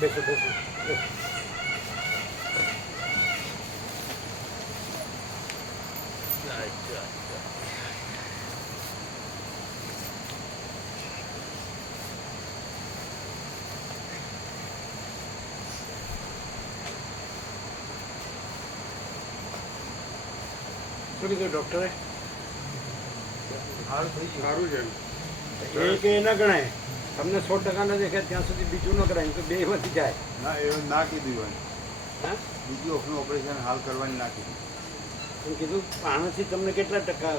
બેસો બેસો. શું કીધું ડૉક્ટરે? સારું છે. એ કે ના ગણાય, તમને 100% ન દેખાય ત્યાં સુધી બીજું ન કરાય, તો બેમાંથી જાય. ના એવું ના કીધું હોય. હા બીજું ઓખનું ઓપરેશન હાલ કરવાની ના કીધું. એમ કીધું. આનાથી તમને કેટલા ટકા?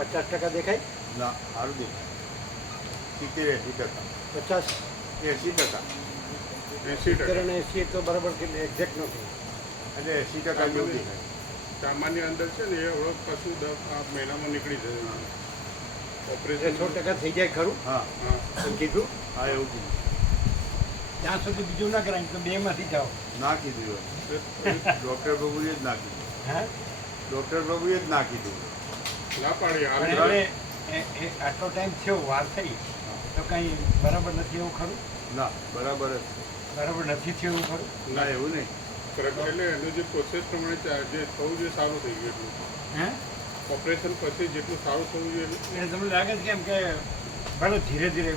50% દેખાય? ના સારું દેખાય. 70-80%. 50? 80%. 80%. અને 80 તો બરાબર કે એક્ઝેક્ટ નથી. એટલે 80% જેવું દેખાય. સામાન્ય અંદર છે ને એ હવે કશું 10 મહિનામાં નીકળી જાય. ઓપરેશન 100% થઈ જાય ખરું? હા એમ કીધું. હા એવું કીધું. ત્યાં સુધી બીજું ના કરાય, તો બેમાંથી જાઓ. ના કીધું હોય. ડૉક્ટર પ્રભુએ જ ના કીધું. હા ડૉક્ટર પ્રભુએ જ ના કીધું. ના પાડી હાલ પણ ઘરે. એટલે આટલો ટાઈમ થયો, વાર થઈ, તો કંઈ બરાબર નથી એવું ખરું? ના બરાબર જ છે. બરાબર નથી થયું એવું ખરું? ના એવું નહીં. એટલે એનું જે પ્રોસેસ પ્રમાણે જે થવું જોઈએ સારું થઈ ગયું એટલું. હે ઓપરેશન પછી જેટલું સારું થવું જોઈએ એટલું. એટલે તમને લાગે છે કેમ કે ભલે ધીરે ધીરે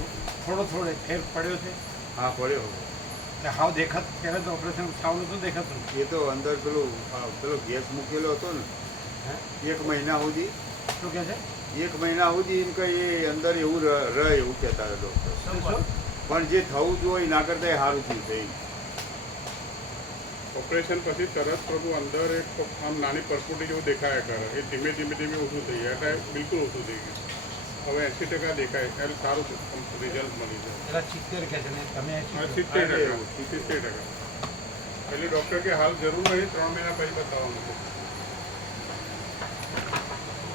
થોડો ફેર પડ્યો છે? હા પડ્યો. એટલે હાવ દેખાત પહેલાં તો ઓપરેશન સાવ નહોતું દેખાતું ને. એ તો અંદર પેલો ગેસ મૂકેલો હતો ને, હે 1 મહિના સુધી. શું કહે છે? 1 મહિના સુધી એમ કંઈ એ અંદર એવું રહે એવું કહેતા હતા ડૉક્ટર. શું? પણ જે થવું જોઈએ એના કરતાં સારું થયું છે. ઓપરેશન પછી તરત બધું અંદર એક આમ નાની પરકુટી જેવું દેખાયા કરે. એ ધીમે ધીમે ધીમે ઓછું થઈ જાય. એટલે બિલકુલ ઓછું થઈ ગયું. હવે 80% દેખાય એટલે સારું રિઝલ્ટ મળી જાય. પેલા 70 કહે છે ને તમે 70%. 70%. એટલે ડૉક્ટર કે હાલ જરૂર નહીં, 3 મહિના પછી બતાવવાનું છે.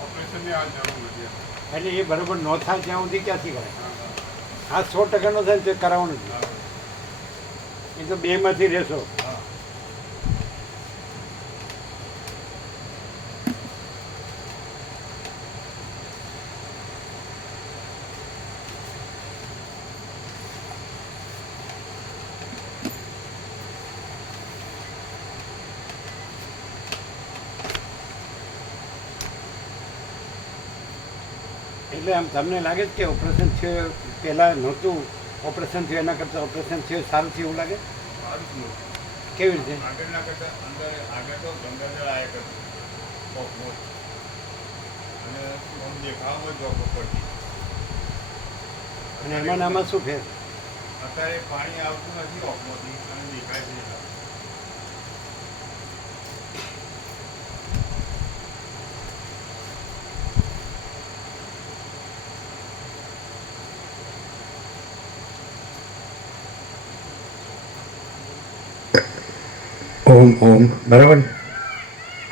ઓપરેશનની હાલ જરૂર નથી. એટલે એ બરાબર ન થાય ત્યાં સુધી ક્યાંથી કરે? હા આ 100% નો થાય તો એ કરાવવાનું જ. એ તો બેમાંથી રહેશો. એટલે આમ તમને લાગે છે કે ઓપરેશન થયું પહેલાં નહોતું, ઓપરેશન થયું એના કરતાં ઓપરેશન થયું સારું થયું એવું લાગે? સારું થયું. કેવી રીતે? આગળના કરતાં આગળ તો ગંગાજળ આવ્યા કરતું ઓફમાં. અને આમ દેખાવામાં જોબ પડતી. અને એમાં ને આમાં શું ફેર? અત્યારે પાણી આવતું નથી ઓફમાંથી અને દેખાય છે. ઓમ ઓમ બરાબર.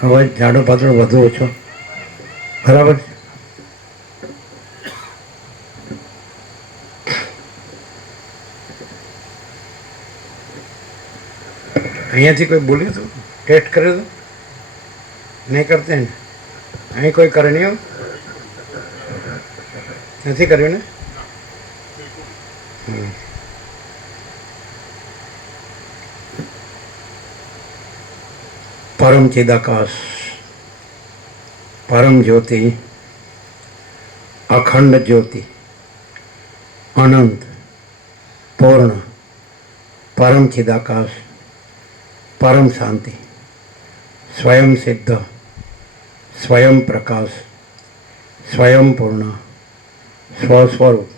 હવે જાડો પાતળો વધુ ઓછો બરાબર. અહીંયાથી કોઈ બોલ્યું હતું? ટેસ્ટ કર્યો હતો? નહીં કરતે ને? અહીં કોઈ કરે નહીં એવું? નથી કર્યું ને? परम चिदाकाश, परम ज्योति, अखंड ज्योति, अनंत पूर्ण, परम चिदाकाश, परम शांति, स्वयं सिद्ध, स्वयं प्रकाश, स्वयं पूर्ण, स्वस्वरूप,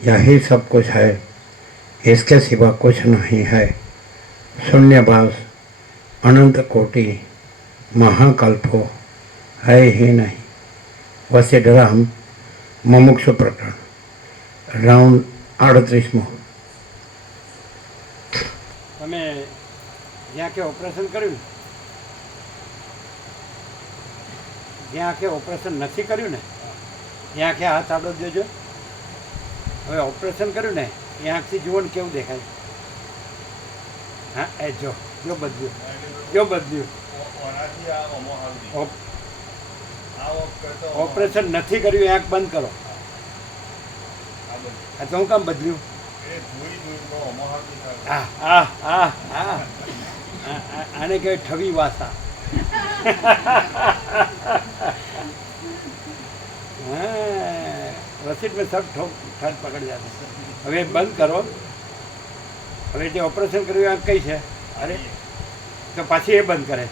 यही सब कुछ है, इसके सिवा कुछ नहीं है। शून्यभास अनंत कोटि महाकल्पो है ही नहीं। वसीडराम मुमुक्षु प्रकरण राउंड 38. તમે જ્યાં કે ઓપરેશન કર્યું, જ્યાં કે ઓપરેશન નથી કર્યું ને ત્યાં કે હાથ આડો દેજો. હવે ઓપરેશન કર્યું ને એ આંખથી જુઓ ને કેવું દેખાય? હા એ જો બદલ્યું, જો બદલ્યું. ઓપરેશન નથી કર્યું, આંખ બંધ કરો. આ તો હું કામ બદલ્યું? એ જોઈ તો અમારા દેખાય. આને કહેવાય ઠવી વાસા. रसीद में सब ठोक ठट पकड़ जाते हैं. હવે બંધ કરો. હવે જે ઓપરેશન કર્યું આંખ કઈ છે? અરે તો પાછી એ બંધ કરે.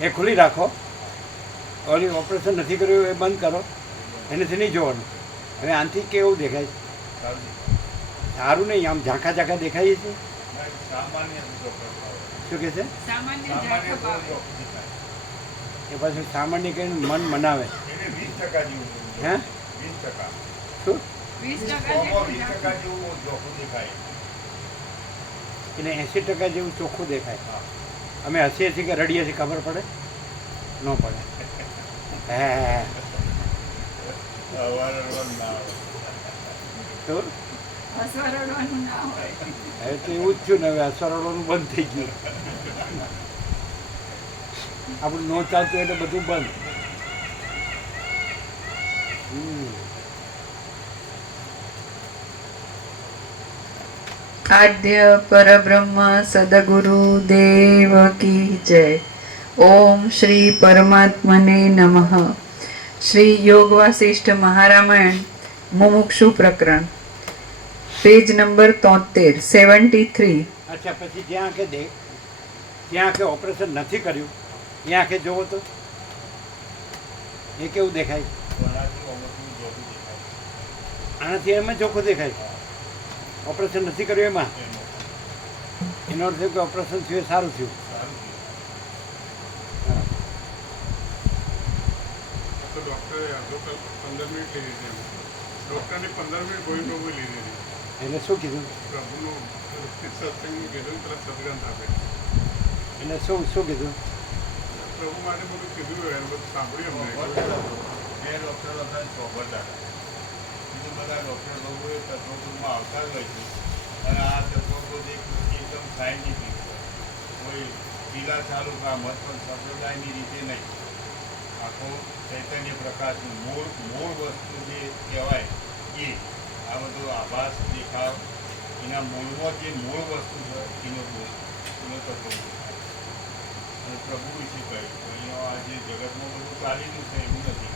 એ ખુલ્લી રાખો. ઓલી ઓપરેશન નથી કર્યું એ બંધ કરો. એનાથી નહીં જોવાનું. હવે આનાથી કેવું દેખાય છે? સારું નહીં, આમ ઝાંખા ઝાંખા દેખાય છે. સામાન્ય શું કહે છે? સામાન્ય એ પાછું સામાન્ય કહીને મન મનાવે. એને 20% જેવું હે? 20%. શું? 20% જેવું જોખમ દેખાય. એને 80% જેવું ચોખ્ખું દેખાય. અમે હસીએ છીએ કે રડીએ છીએ ખબર પડે? ન પડે. હે અવારનવાર ના આવે. તો હસવારડવાનું ના હોય. હવે તો એવું જ થયું ને, હવે અસરડવાનું બંધ થઈ ગયું. આપણું નો ચાલતું એટલે બધું બંધ. આદ્ય પરબ્રહ્મ સદગુરુ દેવ કી જય. ઓમ શ્રી પરમાત્મને નમઃ. શ્રી યોગ વાસિષ્ઠ મહારામાયણ મુમુક્ષુ પ્રકરણ, પેજ નંબર 73, 73. અચ્છા, પછી જ્યાં આંખે જ્યાં આંખે ઓપરેશન નથી કર્યું એ આંખે જોવો તો એ કેવું દેખાય? ઘણાથી અમુકનું જોખમ દેખાય. આનાથી એમાં ચોખ્ખું દેખાય. ઓપરેશન નથી કર્યું એમાં એનો અર્થ કે ઓપરેશન થયું એ સારું થયું. સારું છે. તો ડૉક્ટરે અડધો 15 મિનિટ લીધી હતી. ડૉક્ટરની 15 મિનિટ ગોળી પ્રભુએ લીધી હતી. એટલે શું કીધું? પ્રભુનું સત્સંગનું કીધું તરત સદગ્રંથ આપે. એટલે શું કીધું? પ્રભુ માટે બધું કીધું હોય એને બધું સાંભળ્યું અમને. બે ડૉક્ટર હતા, ચોપડતા હતા. બીજું બધા ડૉક્ટર લોકોએ તત્વપુરમાં આવતા જ હોય છે. અને આ તત્વપુર એકદમ સાયન્ટિફિક છે. કોઈ પીલા ચાલુ કામ જ પણ સંપ્રદાયની રીતે નહીં. આખો ચૈતન્ય પ્રકાશનું મૂળ વસ્તુ જે કહેવાય એ આ બધો આભાસ દેખાવ એના મૂળમાં જે મૂળ વસ્તુ છે એનો તત્વ અને પ્રભુ વિશે કહ્યું. અહીંયા આ જે જગતમાં બધું ચાલેલું છે એવું નથી.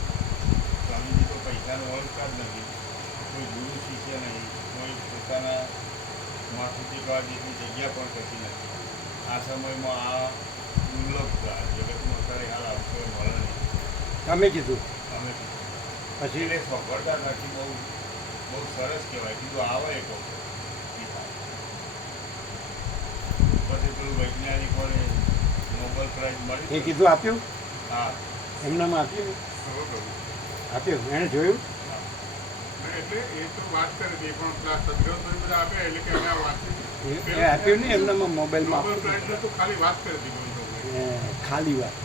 સ્વામીજી તો પૈસાનો ઓળખતા જ નથી. કોઈ ગુરુ શિષ્ય નહીં, કોઈ પોતાના માથું ટેકવા જેટલી જગ્યા પણ કશી નથી. આ સમયમાં આ દુર્લભ છે. આ જગતમાં અત્યારે હાલ આવતો મળે નહીં. તમે કીધું અમે પછી એટલે સફળતા નથી. બહુ સરસ કહેવાય. કીધું આવે એક વખત પછી પેલું વૈજ્ઞાનિકોને નોબેલ પ્રાઇઝ એ મળી. કીધું આપ્યું? હા, એમનામાં આપ્યું? હવે પ્રભુ આપ્યું? એણે જોયું? એટલે એ તો વાત કરી હતી પણ પેલા સદગ્રંથો એ બધા આપ્યા એટલે કે અમે આ વાંચી એ આપ્યું નહીં એમનામાં મોબાઈલમાં નોબેલ આપ્યું. પ્રાઇઝને તો ખાલી વાત કરી હતી ગોવિંદ પ્રભુએ. ખાલી વાત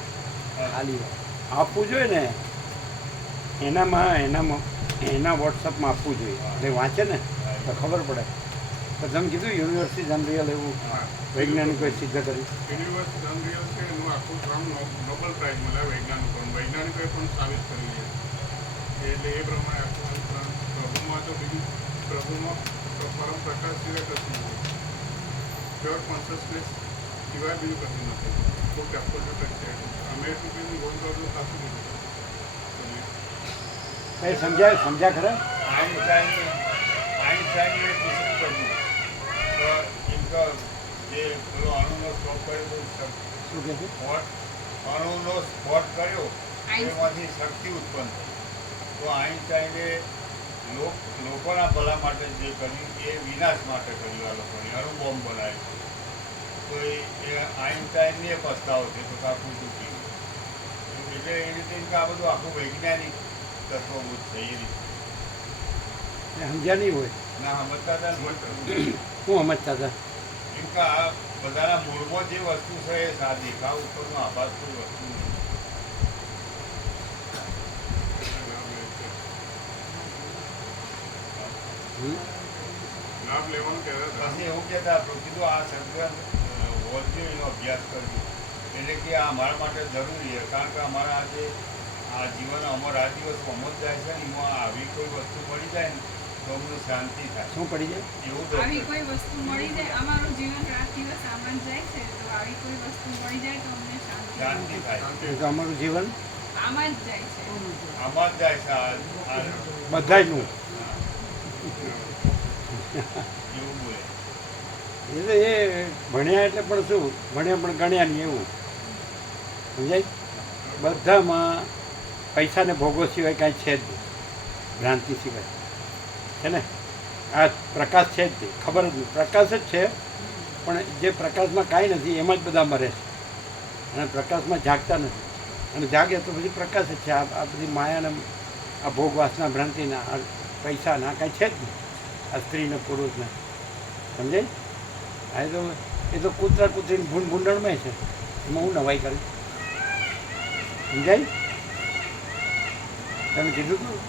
આપવું જોઈએ ને. એના વોટ્સઅપમાં આપવું જોઈએ એટલે વાંચે ને તો ખબર પડે. તો તમે કીધું યુનિવર્સિટી જનરલ એવું વૈજ્ઞાનિકોએ સિદ્ધ કર્યું. યુનિવર્સિટી અનરિયલ છે એનું આખું કામ નોબેલ પ્રાઇઝ મળ્યા વૈજ્ઞાનિકોએ પણ સાબિત કર્યું છે. એટલે એ પ્રમાણે આખું પ્રભુમાં તો બીજું પ્રભુમાં પરમ પ્રકાશ સિવાય કશું નથી. પ્યોર કોન્શિયસનેસ સિવાય બીજું કશું નથી. ખૂબ ડેપોઝિટ છે. અમે એટલું કીધું ગોવિંદ બાબુ સાચું કીધું. એ સમજ્યા ખરા? આઈન્સ્ટાઈને પૂછવું કર્યું તો એમ કે જે પેલો અણુનો સ્ફોટ કર્યો તો શું કહે છે? અણુનો સ્ફોટ કર્યો એમાંથી શક્તિ ઉત્પન્ન થઈ. તો આઈન્સ્ટાઈને લોકોના ભલા માટે જે કર્યું એ વિનાશ માટે કર્યું. આ લોકોને અણુ બોમ્બ બનાવ્યો. તો એ આઈન્સ્ટાઈને પસ્તાવો છે તો કાપવું ચૂક્યું. એટલે એ રીતે આ બધું આખું વૈજ્ઞાનિક તત્વભૂત છે. એ રીતે સમજ્યા નહીં હોય. ના સમજતા હતા ને. શું સમજતા હતા? એમ કે આ બધાના મૂળમાં જે વસ્તુ છે એ દેખાવ ઉપરનો આભાસ કોઈ વસ્તુ નથી. લાભ લેવાનું કહેતા પછી એવું કહેતા કીધું આ સદગ્રંથ વોલ્યો એનો અભ્યાસ કરજો. એટલે કે આ અમારા માટે જરૂરી છે. કારણ કે અમારા આ જીવન અમારા આ દિવસ અમર જાય છે ને એમાં આવી કોઈ વસ્તુ મળી જાય ને તો અમને શાંતિ થાય. શું પડી જાય? એવું આવી ડૉક્ટર કોઈ વસ્તુ મળી જાય, અમારું જીવન રાત દિવસ આમાં જ જાય છે, તો આવી કોઈ વસ્તુ મળી જાય તો અમને શાંતિ શાંતિ મળે. થાય. એ તો અમારું જીવન આમાં જ જાય છે. આમાં જ જાય છે બધાયનું. એવું બોલે. એટલે એ ભણ્યા એટલે પણ શું, ભણ્યા પણ ગણ્યા નહીં એવું સમજાય. બધામાં પૈસાને ભોગવો સિવાય કાંઈ છે જ નહીં, ભ્રાંતિ સિવાય છે ને. આ પ્રકાશ છે જ નહીં, ખબર જ નહીં, પ્રકાશ જ છે, પણ જે પ્રકાશમાં કાંઈ નથી એમાં જ બધા મરે છે, અને પ્રકાશમાં જાગતા નથી, અને જાગે તો બધી પ્રકાશ જ છે. આ બધી માયાને આ ભોગ વાસના ભ્રાંતિના આ પૈસાના કાંઈ છે જ નહીં, આ સ્ત્રીને પુરુષને સમજાય. આ એ તો કૂતરા કૂતરીને ભૂંડણમાં છે, એમાં હું નવાઈ કરી સમજાય. તમે કીધું હતું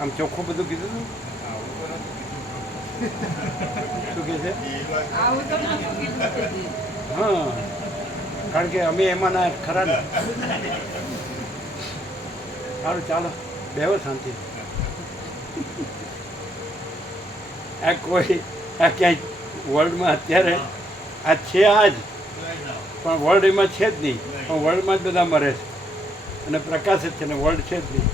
આમ ચોખ્ખું બધું કીધું હતું. આવું તો નથી શું કહે છે? કીધું. એ વાત આવું તો નહોતું કીધું. હા, કારણ કે અમે એમાંના ખરા ને. સારું ચાલો બેહો શાંતિ. આ કોઈ આ ક્યાંય વર્લ્ડમાં અત્યારે આ છે આ જ, પણ વર્લ્ડ એમાં છે જ નહીં, પણ વર્લ્ડમાં જ બધા મરે છે, અને પ્રકાશ જ છે ને વર્લ્ડ છે જ નહીં.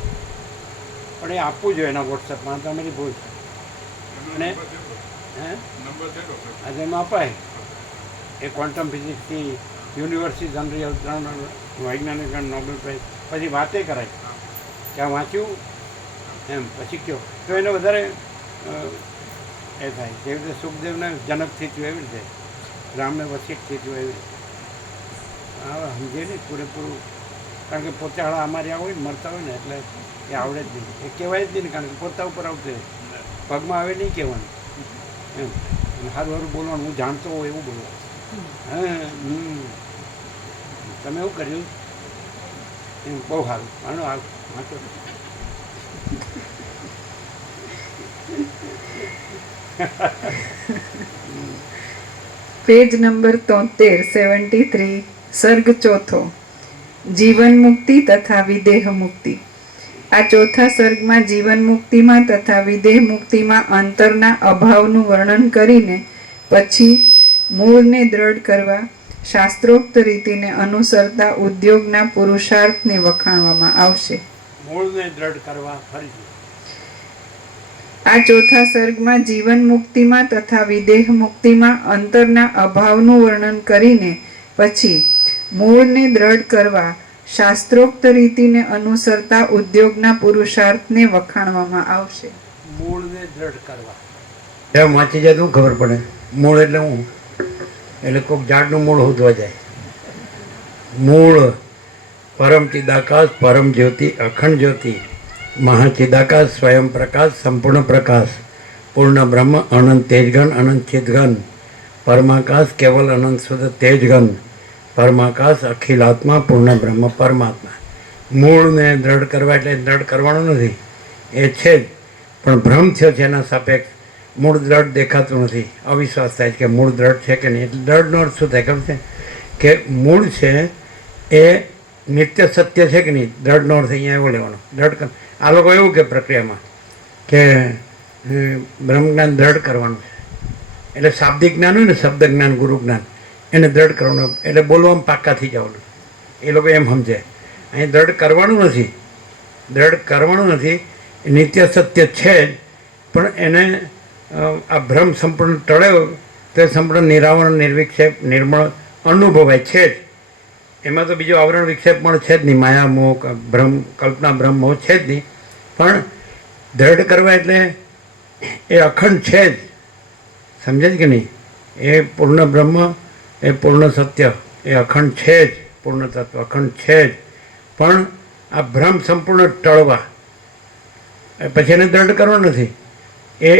પણ એ આપવું જોઈએ એના વોટ્સઅપમાં, તો અમારી ભૂલ છે. એનો અને નંબર દે ડૉક્ટર. હે નંબર દે ડૉક્ટર. આજે એમાં અપાય એ ક્વોન્ટમ ફિઝિક્સની યુનિવર્સિટી જનરલ 3 વૈજ્ઞાનિક નોબેલ પ્રાઇઝ પછી વાતે કરાય કે આ વાંચ્યું એમ પછી કયો તો એને વધારે એ થાય. જેવી રીતે સુખદેવને જનકથી થયું એવી રીતે રામને વસિષ્ઠથી થયું એવી રીતે. હા સમજે નહીં પૂરેપૂરું, કારણ કે પોતે અમારે આવું હોય ને મરતા હોય ને એટલે એ આવડે જ નહીં, એ કહેવાય જ નહીં ને, કારણ કે પોતા ઉપર આવશે પગમાં આવે નહીં કહેવાનું એમ. અને સારું સારું બોલવાનું, હું જાણતો હોઉં એવું બોલવાનું. હા તમે એવું કર્યું એમ બહુ સારું માનો હાલ વાંચો. પેજ નંબર 73 સર્ગ ચોથો, જીવન મુક્તિ તથા વિદેહ મુક્તિ. આ ચોથા સર્ગમાં જીવન મુક્તિમાં તથા વિદેહ મુક્તિમાં અંતરના અભાવનું વર્ણન કરીને પછી મૂળને દ્રઢ કરવા શાસ્ત્રોક્ત રીતિને અનુસરતા ઉદ્યોગના પુરુષાર્થને વખાણવામાં આવશે. મૂળને દ્રઢ કરવા ફરીથી. આ ચોથા સર્ગમાં જીવન મુક્તિમાં તથા વિદેહ મુક્તિમાં અંતરના અભાવનું વર્ણન કરીને પછી મૂળને દ્રઢ કરવા શાસ્ત્રોક્ત રીતિને અનુસરતા ઉદ્યોગના પુરુષાર્થને વખાણવામાં આવશે. મૂળને દ્રઢ કરવા એમ વાંચી જાય તો ખબર પડે. મૂળ એટલે હું, એટલે કોઈક ઝાડનું મૂળ હોદવા જાય. મૂળ પરમ ચિદાકાશ, પરમ જ્યોતિ, અખંડ જ્યોતિ, મહાચિદાકાશ, સ્વયં પ્રકાશ, સંપૂર્ણ પ્રકાશ, પૂર્ણ બ્રહ્મ, અનંત તેજઘન, અનંત ચિદઘન, પરમાકાશ, કેવલ અનંત શુદ્ધ તેજઘન, પરમાકાશ, અખિલાત્મા, પૂર્ણ બ્રહ્મ, પરમાત્મા. મૂળને દ્રઢ કરવા એટલે દ્રઢ કરવાનું નથી, એ છે જ, પણ ભ્રમ થયો છે એના સાપેક્ષ. મૂળ દ્રઢ દેખાતું નથી, અવિશ્વાસ થાય છે કે મૂળ દ્રઢ છે કે નહીં. એટલે દ્રઢનો અર્થ શું થાય ખબર છે? કે મૂળ છે એ નિત્ય સત્ય છે કે નહીં. દ્રઢનો અર્થ અહીંયા એવો લેવાનો. દ્રઢ આ લોકો એવું કે પ્રક્રિયામાં કે બ્રહ્મજ્ઞાન દ્રઢ કરવાનું છે, એટલે શાબ્દિક જ્ઞાન હોય ને, શબ્દ જ્ઞાન, ગુરુ જ્ઞાન, એને દ્રઢ કરવાનું, એટલે બોલવામાં પાક્કા થઈ જવાનું. એ લોકો એમ સમજે. અહીં દ્રઢ કરવાનું નથી, દ્રઢ કરવાનું નથી, એ નિત્ય સત્ય છે જ, પણ એને આ ભ્રમ સંપૂર્ણ ટળ્યો તો એ સંપૂર્ણ નિરાવરણ, નિર્વિક્ષેપ, નિર્મળ અનુભવાય છે જ. એમાં તો બીજો આવરણ વિક્ષેપ પણ છે જ નહીં, માયા, મોહ, ભ્રમ, કલ્પના, બ્રહ્મ, મોહ છે જ નહીં. પણ દ્રઢ કરવા એટલે એ અખંડ છે જ, સમજે જ કે નહીં? એ પૂર્ણ બ્રહ્મ, એ પૂર્ણ સત્ય, એ અખંડ છે જ, પૂર્ણ તત્વ અખંડ છે જ. પણ આ ભ્રમ સંપૂર્ણ ટળવા પછી એને દ્રઢ કરવો નથી. એ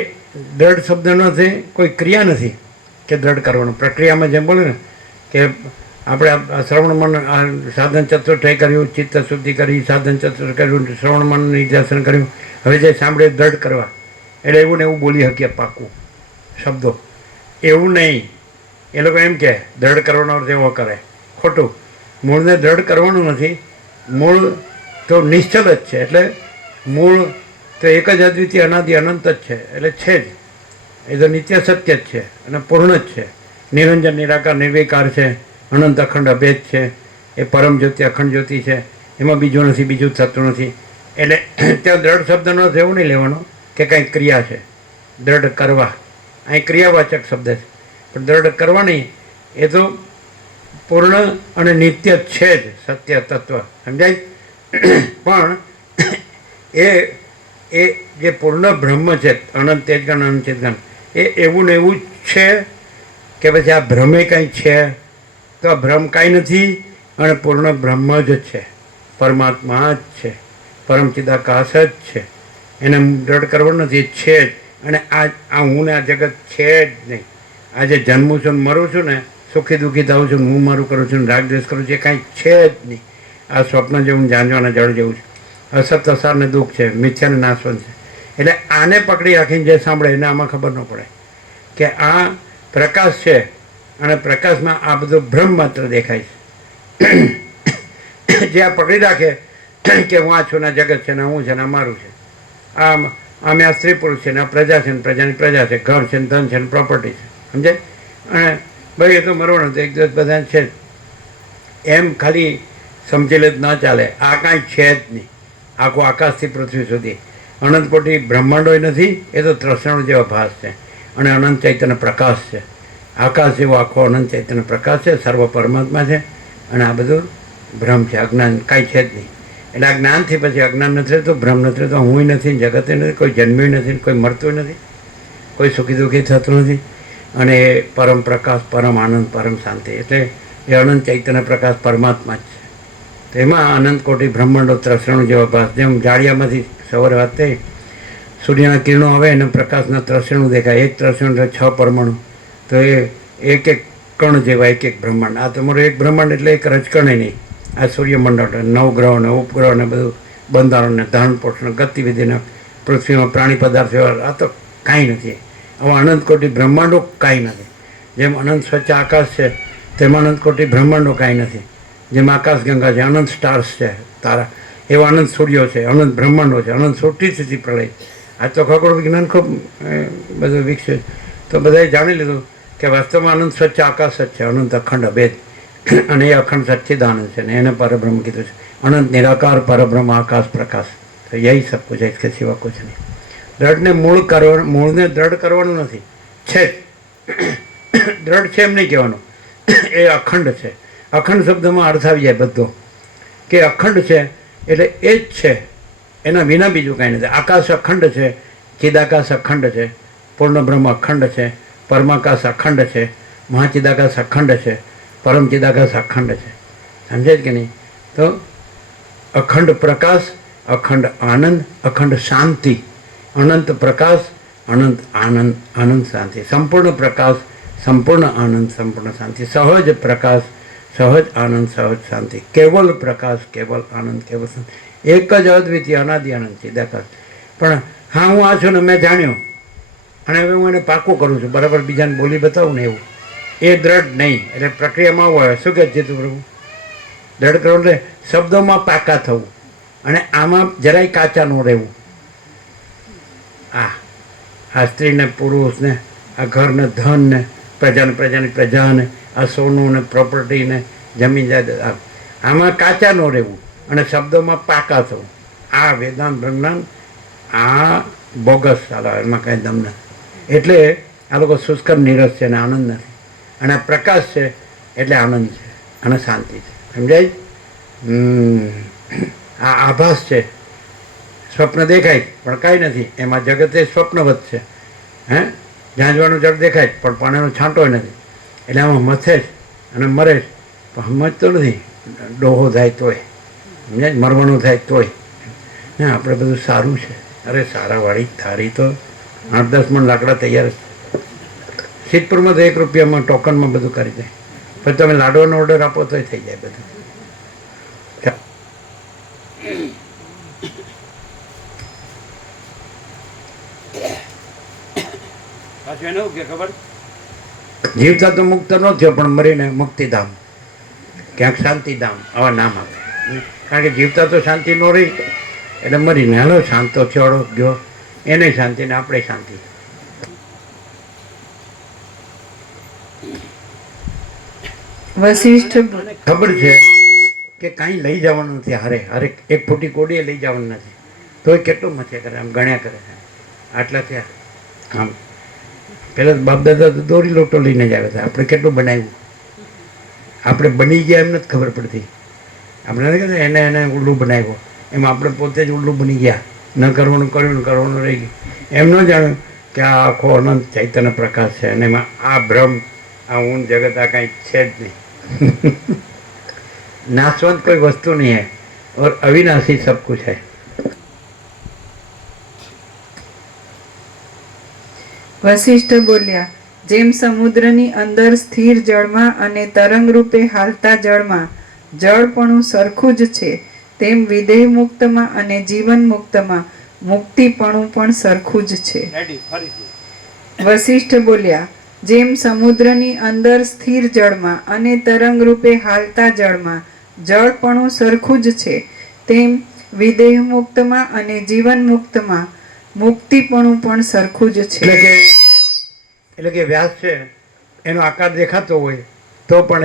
દ્રઢ શબ્દનો કોઈ ક્રિયા નથી કે દ્રઢ કરવાનું. પ્રક્રિયામાં જેમ બોલે ને કે આપણે શ્રવણ મન સાધન ચતુર્થય કર્યું, ચિત્ત શુદ્ધિ કરી, સાધન ચતુર્થ કર્યું, શ્રવણ મન નિર્દેશન કર્યું, હવે જે સાંભળે દ્રઢ કરવા, એટલે એવું ને એવું બોલી શકીએ પાકું શબ્દો. એવું નહીં. એ લોકો એમ કે દ્રઢ કરવાનો અર્થ એવો કરે, ખોટું. મૂળને દ્રઢ કરવાનું નથી, મૂળ તો નિશ્ચલ જ છે. એટલે મૂળ તો તો એક જ અદ્વિતીય અનાદિ અનંત જ છે, એટલે છે જ, એ તો નિત્ય સત્ય જ છે અને પૂર્ણ જ છે. નિરંજન નિરાકાર નિર્વિકાર છે, અનંત અખંડ અભેદ છે, એ પરમ જ્યોતિ અખંડ જ્યોતિ છે, એમાં બીજું નથી, બીજું જ થતું નથી. એટલે ત્યાં દ્રઢ શબ્દનો અર્થ એવું નહીં લેવાનો કે કંઈક ક્રિયા છે, દ્રઢ કરવા, અહીં ક્રિયાવાચક શબ્દ છે, પણ દ્રઢ કરવા નહીં, એ તો પૂર્ણ અને નિત્ય છે જ સત્ય તત્વ, સમજાય. પણ એ જે પૂર્ણ બ્રહ્મ છે, અનંત તેજગણ અનંત ચેતગણ, એ એવું ને એવું જ છે કે પછી આ ભ્રમે કાંઈ છે? તો આ ભ્રમ કાંઈ નથી અને પૂર્ણ બ્રહ્મ જ છે, પરમાત્મા જ છે, પરમ ચિદાકાશ જ છે. એને દ્રઢ કરવાનું નથી, એ છે જ. અને આ હું ને આ જગત છે જ નહીં. આજે જન્મું છું ને મરું છું ને, સુખી દુઃખી થાઉં છું, હું મારું કરું છું, રાગ દ્વેષ કરું છું, એ કાંઈ છે જ નહીં. આ સ્વપ્ન જેવું, ઝાંઝવાના જળ જેવું છે, અસત અસાર ને દુઃખ છે, મિથ્યા ને નાશવંત છે. એટલે આને પકડી રાખીને જે સાંભળે એને આમાં ખબર ન પડે કે આ પ્રકાશ છે અને પ્રકાશમાં આ બધું ભ્રમ માત્ર દેખાય છે. જે આ પકડી રાખે કે હું આ છું ને જગત છે ને હું છે ને અમારું છે, આમે આ સ્ત્રી પુરુષ છે ને આ પ્રજા છે ને પ્રજાની પ્રજા છે, ઘર છે ને ધન છે ને પ્રોપર્ટી છે, સમજાય. અને ભાઈ એ તો મરવાનું તો એક દિવસ બધા છે જ, એમ ખાલી સમજી લે ન ચાલે. આ કાંઈ છે જ નહીં. આખું આકાશથી પૃથ્વી સુધી અનંત કોટી બ્રહ્માંડો નથી, એ તો ત્રસણ જેવો ભાસ છે અને અનંત ચૈતન્ય પ્રકાશ છે. આકાશ જેવો આખો અનંત ચૈતન્ય પ્રકાશ છે, સર્વ પરમાત્મા છે. અને આ બધું ભ્રમ છે, અજ્ઞાન કાંઈ છે જ નહીં. એટલે આ જ્ઞાનથી પછી અજ્ઞાન નથી રહેતું, ભ્રમ નથી રહેતો, હુંય નથી, જગતે નથી, કોઈ જન્મ્યું નથી, કોઈ મરતું નથી, કોઈ સુખી દુઃખી થતું નથી. અને એ પરમ પ્રકાશ, પરમ આનંદ, પરમ શાંતિ, એટલે એ અનંત ચૈતન્ય પ્રકાશ પરમાત્મા જ છે. તો એમાં અનંત કોટી બ્રહ્માંડો ત્રસણું જેવા ભાસ, જેમ જાળિયામાંથી સવારે વાત થઈ, સૂર્યના કિરણો આવે અને પ્રકાશના ત્રસણું દેખાય. એક ત્રસણ એટલે 6 પરમાણુ, તો એ એક એક કણ જેવા એક એક બ્રહ્માંડ. આ તમારું એક બ્રહ્માંડ એટલે એક રજકણે નહીં. આ સૂર્યમંડળ, નવગ્રહો ને ઉપગ્રહો ને બધું બંધારણ ને ધારણ પોષણ ગતિવિધિને પૃથ્વીમાં પ્રાણી પદાર્થ વ્યવહાર, આ તો કાંઈ નથી. આવા અનંત કોટી બ્રહ્માંડો કાંઈ નથી. જેમ અનંત સ્વચ્છ આકાશ છે તેમ અનંત કોટી બ્રહ્માંડો કાંઈ નથી. જેમ આકાશગંગા છે, અનંત સ્ટાર્સ છે, તારા, એવા અનંત સૂર્યો છે, અનંત બ્રહ્માંડો છે, અનંત સૃષ્ટિ સ્થિતિ પ્રલય. આ તો ખગોળ વિજ્ઞાન ખૂબ બધું વિકસ્યું, તો બધાએ જાણી લીધું કે વાસ્તવમાં અનંત સ્વચ્છ આકાશ જ છે, અનંત અખંડ અભેદ, અને એ અખંડ સચ્ચિદાનંદ છે ને એને પરબ્રહ્મ કીધું છે. અનંત નિરાકાર પરબ્રહ્મ આકાશ પ્રકાશ, તો યહી સબ કુછ है, इसके सिवा कुछ नहीं. દ્રઢને મૂળને દ્રઢ કરવાનું નથી, છે દ્રઢ છે એમ નહીં કહેવાનું, એ અખંડ છે. અખંડ શબ્દમાં અર્થ આવી જાય બધો, કે અખંડ છે એટલે એ જ છે, એના વિના બીજું કાંઈ નથી. આકાશ અખંડ છે, ચિદાકાશ અખંડ છે, પૂર્ણ બ્રહ્મ અખંડ છે, પરમાકાશ અખંડ છે, મહાચિદાકાશ અખંડ છે, પરમ ચિદાકાશ અખંડ છે. સમજાય કે નહીં? તો અખંડ પ્રકાશ, અખંડ આનંદ, અખંડ શાંતિ, અનંત પ્રકાશ, અનંત આનંદ, અનંત શાંતિ, સંપૂર્ણ પ્રકાશ, સંપૂર્ણ આનંદ, સંપૂર્ણ શાંતિ, સહજ પ્રકાશ, સહજ આનંદ, સહજ શાંતિ, કેવલ પ્રકાશ, કેવલ આનંદ, કેવલ શાંતિ, એક જ અદ્વિતીય અનાદિ આનંદ ચિદાકાશ. પણ હા હું આ છું ને મેં જાણ્યો અને હવે હું એને પાકું કરું છું, બરાબર બીજાને બોલી બતાવું ને એવું, એ દ્રઢ નહીં. એટલે પ્રક્રિયામાં આવું આવે. શું કહે છે તું પ્રભુ? દ્રઢ કરવું એટલે શબ્દોમાં પાકા થવું અને આમાં જરાય કાચા ન રહેવું. આ સ્ત્રીને પુરુષને, આ ઘરને ધનને, પ્રજાની પ્રજાને, આ સોનું ને પ્રોપર્ટીને, જમીન જાયદાદ, આમાં કાચા ન રહેવું અને શબ્દોમાં પાકા થવું. આ વેદાંત બ્રહ્માંડ આ બોગસ ચાલો, એમાં કાંઈ દમ નથી. એટલે આ લોકો શુષ્ક નીરસ છે અને આનંદ નથી. અને આ પ્રકાશ છે એટલે આનંદ છે અને શાંતિ છે. સમજાય? આ આભાસ છે, સ્વપ્ન દેખાય પણ કાંઈ નથી, એમાં જગતે સ્વપ્નવત છે. ઝાંઝવાનું જળ દેખાય પણ પાણીનો છાંટો નથી. એટલે આમાં મથે જ અને મરે જ પણ સમજતો નથી. ડોહો થાય તોય, સમજાય, મરવાનું થાય તોય. હા, આપણે બધું સારું છે. અરે સારાવાળી થારી તો 8-10 મણ લાકડા તૈયાર છે. સિદ્ધપુરમાં તો 1 રૂપિયામાં ટોકનમાં બધું કરી દે. પછી તમે લાડવાનો ઓર્ડર આપો તોય થઈ જાય બધું. પાછું એને કે ખબર, જીવતા તો મુક્ત ન થયો પણ મરીને મુક્તિધામ, ક્યાંક શાંતિધામ, આવા નામ આપે. કારણ કે જીવતા તો શાંતિ ન રહી એટલે મરીને હાલો શાંત તો થયો ગયો, એને શાંતિ ને આપણે શાંતિ. વશિષ્ઠ મને ખબર છે કે કાંઈ લઈ જવાનું નથી, હરે એક ફૂટી કોડીએ લઈ જવાનું નથી, તોય કેટલું મથે કરે, આમ ગણ્યા કરે છે આટલા થયા. આમ પહેલાં બાપ દાદા તો દોરી લોટો લઈને જ આવ્યા હતા, આપણે કેટલું બનાવ્યું, આપણે બની ગયા એમ નથી ખબર પડતી. આપણે નથી કહેતા એને એને ઉલ્લું બનાવ્યો, એમ આપણે પોતે જ ઉલ્લું બની ગયા, ન કરવાનું કર્યું ને કરવાનું રહી ગયું. એમ ન જાણ્યું કે આ આખો અનંત ચૈતન્ય પ્રકાશ છે અને એમાં આ ભ્રમ, આ ઊંઘ જગત આ કાંઈ છે જ નહીં. नाशवंत कोई वस्तु नहीं है और अविनाशी सब कुछ है. વશિષ્ઠ બોલ્યા, જેમ સમુદ્રની અંદર સ્થિર જળમાં અને તરંગ રૂપે હાલતા જળમાં જળપણું સરખું જ છે, તેમ વિદેહ મુક્તમાં અને જીવન મુક્તમાં મુક્તિપણું પણ સરખું જ છે. વશિષ્ઠ બોલ્યા, જેમ સમુદ્રની અંદર સ્થિર જળમાં અને તરંગ રૂપે હાલતા જળમાં જળપણું સરખું જ છે, તેમ વિદેહ મુક્તમાં અને જીવન મુક્તમાં મુક્તિપણું પણ સરખું જ છે. એટલે કે વ્યાસ છે એનો આકાર દેખાતો હોય તો પણ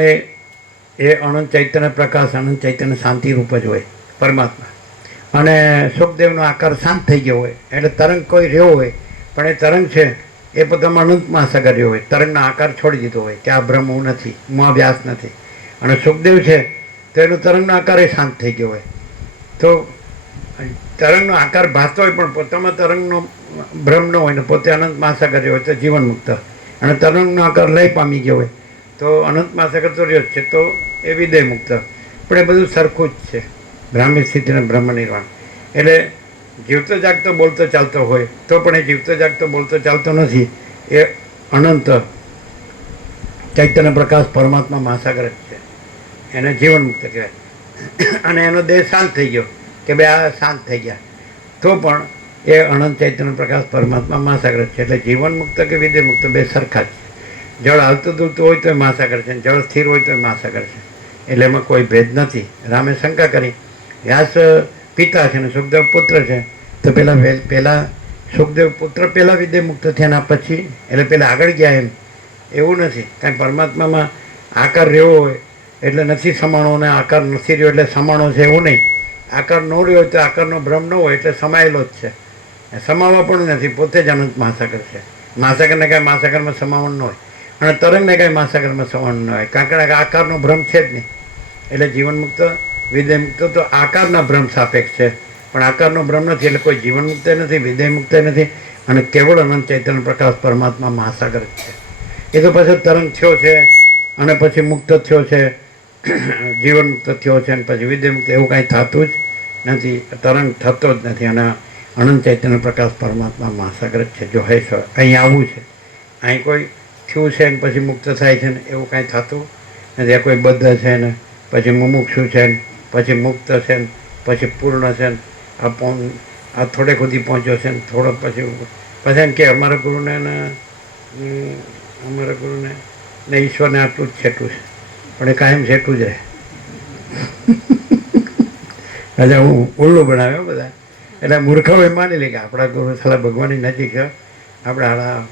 એ અનંત ચૈતન્ય પ્રકાશ, અનંત ચૈતન્ય શાંતિ રૂપ જ હોય પરમાત્મા. અને સુખદેવનો આકાર શાંત થઈ ગયો હોય એટલે તરંગ કોઈ રહ્યો હોય પણ એ તરંગ છે એ પોતામાં અનંત મહાસાગર રહ્યો હોય, તરંગનો આકાર છોડી દીધો હોય કે આ બ્રહ્મ હું નથી, હું આ વ્યાસ નથી. અને સુખદેવ છે તો એનો તરંગનો આકાર એ શાંત થઈ ગયો હોય. તો તરંગનો આકાર ભાસતો હોય પણ પોતામાં તરંગનો ભ્રમ ન હોય ને પોતે અનંત મહાસાગર રહ્યો હોય તો જીવન મુક્ત. અને તરંગનો આકાર લય પામી ગયો હોય તો અનંત મહાસાગર તો રહ્યો જ છે, તો એ વિદેહ મુક્ત. પણ એ બધું સરખું જ છે, બ્રાહ્મી સ્થિતિ અને બ્રહ્મ નિર્વાણ. એટલે જીવતો જાગતો બોલતો ચાલતો હોય તો પણ એ જીવતો જાગતો બોલતો ચાલતો નથી, એ અનંત ચૈતન્ય પ્રકાશ પરમાત્મા મહાસાગર જ છે, એને જીવન મુક્ત કહેવાય. અને એનો દેહ શાંત થઈ ગયો કે બે આ શાંત થઈ ગયા તો પણ એ અનંત ચૈતન્ય પ્રકાશ પરમાત્મા મહાસાગર જ છે. એટલે જીવન મુક્ત કે વિદેહ મુક્ત બે સરખા જ છે. જળ હાલતું દૂલતું હોય તો એ મહાસાગર છે, જળ સ્થિર હોય તો એ મહાસાગર છે. એટલે એમાં કોઈ ભેદ નથી. રામે શંકા કરી, વ્યાસ પિતા છે ને સુખદેવ પુત્ર છે, તો પહેલાં સુખદેવ પુત્ર પહેલાં વિદેહ મુક્ત થયા પછી એટલે પહેલાં આગળ ગયા એમ એવું નથી. કાંઈ પરમાત્મામાં આકાર રહ્યો હોય એટલે નથી સમાણો અને આકાર નથી રહ્યો એટલે સમાણો છે એવું નહીં. આકાર ન રહ્યો હોય તો આકારનો ભ્રમ ન હોય એટલે સમાયેલો જ છે, સમાવવા પણ નથી, પોતે જ અનંત મહાસાગર છે. મહાસાગરને કાંઈ મહાસાગરમાં સમાવણ ન હોય અને તરંગને કાંઈ મહાસાગરમાં સમાવણ ન હોય, કારણ કે આકારનો ભ્રમ છે જ નહીં. એટલે જીવન મુક્ત વિદેહ મુક્ત તો આકારના ભ્રમ સાપેક્ષ છે, પણ આકારનો ભ્રમ નથી એટલે કોઈ જીવન મુક્ત નથી, વિદેહ મુક્ત નથી, અને કેવળ અનંત ચૈતન્ય પ્રકાશ પરમાત્મા મહાસાગર જ છે. એ તો પછી તરંગ થયો છે અને પછી મુક્ત થયો છે, જીવન મુક્ત થયો છે અને પછી વિદેહ મુક્ત, એવું કાંઈ થતું જ નથી, તરંગ થતો જ નથી. અને અનંત ચૈતન્ય પ્રકાશ પરમાત્મા મહાસાગર જ છે. જો હે અહીં આવવું છે, અહીં કોઈ થયું છે ને પછી મુક્ત થાય છે ને એવું કાંઈ થતું નથી. કોઈ બદ્ધ છે ને પછી મુમુક્ષુ છે ને પછી મુક્ત છે ને પછી પૂર્ણ છે ને આ થોડે સુધી પહોંચ્યો છે ને થોડો પછી એમ કે અમારા ગુરુને ને ઈશ્વરને આટલું જ છેટું છે, પણ એ કાયમ છેટું જ રહે. રાજા હું ઉલ્લું બનાવ્યો બધા, એટલે મૂર્ખાઓ એ માની લે કે આપણા ગુરુ સાલા ભગવાનની નજીક છે, આપણે હાડા,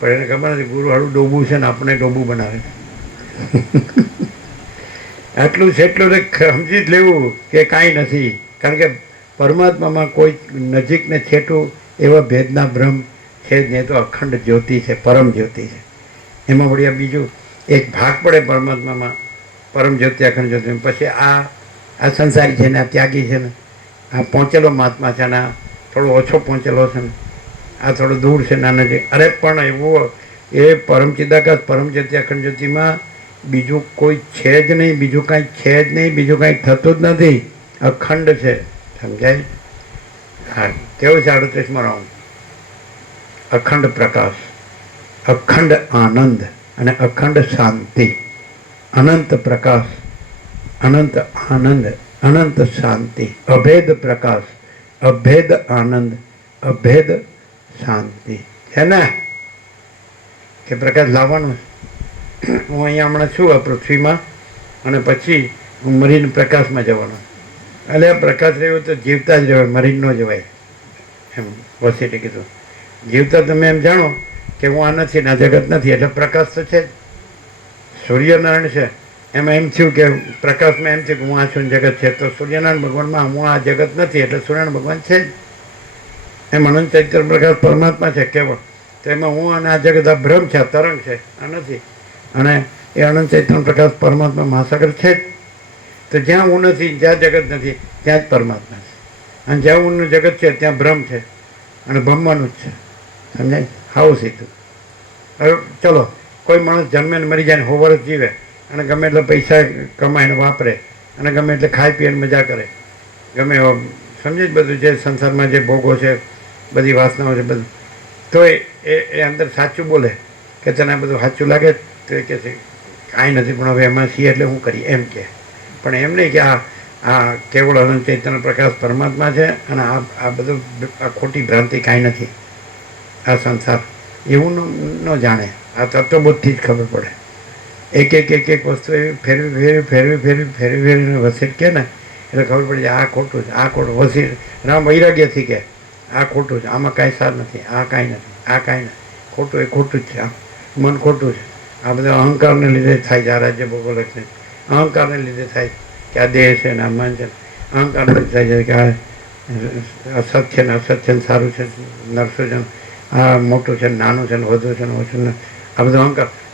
પણ એને ખબર નથી ગુરુ હાડું ડોબું છે ને આપણે ડોબું બનાવે. આટલું છે એટલું સમજી જ લેવું કે કાંઈ નથી, કારણ કે પરમાત્મામાં કોઈ નજીક ને છેટું એવા ભેદના ભ્રમ છે જ નહીં. તો અખંડ જ્યોતિ છે, પરમ જ્યોતિ છે. એમાં વળી બીજું એક ભાગ પડે પરમાત્મામાં, પરમ જ્યોતિ અખંડ જ્યોતિ. પછી આ સંસારી છે ને આ ત્યાગી છે ને આ પહોંચેલો મહાત્મા છે ને આ થોડો ઓછો પહોંચેલો છે ને આ થોડો દૂર છે નાના છે. અરે પણ એવું એ પરમ ચિદાકાશ પરમ જ્યોતિ અખંડ જ્યોતિમાં બીજું કોઈ છે જ નહીં, બીજું કાંઈ છે જ નહીં, બીજું કાંઈ થતું જ નથી, અખંડ છે. સમજાય? હા, કેવું છે 38માં રાઉન્ડ? અખંડ પ્રકાશ, અખંડ આનંદ અને અખંડ શાંતિ, અનંત પ્રકાશ, અનંત આનંદ, અનંત શાંતિ, અભેદ પ્રકાશ, અભેદ આનંદ, અભેદ શાંતિ. છે ને કે પ્રકાશ લાવવાનો? હું અહીંયા હમણાં છું આ પૃથ્વીમાં અને પછી હું મરીને પ્રકાશમાં જવાનો. એટલે આ પ્રકાશ રહ્યો તો જીવતા જ રહેવાય, મરી જ ન જવાય એમ વસીટે કીધું. જીવતા તમે એમ જાણો કે હું આ નથી ને આ જગત નથી, એટલે પ્રકાશ તો છે જ. સૂર્યનારાયણ છે એમાં એમ થયું કે પ્રકાશમાં એમ થયું કે હું આ છું ને જગત છે, તો સૂર્યનારાયણ ભગવાનમાં હું આ જગત નથી એટલે સૂર્યનારાયણ ભગવાન છે જ. એમ અનંત ચૈતન્ય પ્રકાશ પરમાત્મા છે કેવળ. તો એમાં હું અને આ જગત આ ભ્રમ છે, આ તરંગ છે, આ નથી. અને એ અનંત ચૈતન્ય પ્રકાશ પરમાત્મા મહાસાગર છે જ. તો જ્યાં હું નથી, જ્યાં જગત નથી, ત્યાં જ પરમાત્મા છે. અને જ્યાં ઊંનું જગત છે ત્યાં ભ્રમ છે અને ભમવાનું જ છે. સમજાય? હાવું સીધું. હવે ચલો, કોઈ માણસ જન્મે ને મરી જાય ને 100 વર્ષ જીવે અને ગમે એટલે પૈસા કમાય ને વાપરે અને ગમે એટલે ખાઈ પીને મજા કરે, ગમે એવો સમજે જ બધું જે સંસારમાં જે ભોગો છે, બધી વાસનાઓ છે બધું, તો એ અંદર સાચું બોલે કે તને આ બધું સાચું લાગે, તો એ કહે છે કાંઈ નથી પણ હવે એમાં છીએ એટલે હું કરીએ એમ કહે. પણ એમ નહીં કે આ કેવળ અનંત ચૈતન્ય પ્રકાશ પરમાત્મા છે અને આ બધું આ ખોટી ભ્રાંતિ કાંઈ નથી. આ સંસાર એવું ન જાણે. આ તત્વબોધથી જ ખબર પડે. એક વસ્તુ એવી ફેરવીને વસીટ કે ને એટલે ખબર પડી જાય આ ખોટું છે, આ ખોટું. વસીટ રામ વૈરાગ્યથી કે આ ખોટું છે, આમાં કાંઈ સાર નથી, આ કાંઈ નથી, આ કાંઈ નથી, ખોટું એ ખોટું જ છે, આ મન ખોટું છે. આ બધા અહંકારને લીધે થાય છે. આ રાજ્ય ભોગવલક્ષ અહંકારને લીધે થાય કે આ દેહ છે ને આ મન છે. અહંકારને લીધે થાય છે કે આ અસત છે ને અસત છે ને સારું છે નરસું છે, આ મોટું છે ને નાનું છે ને વધુ છે ને ઓછું ને, આ બધો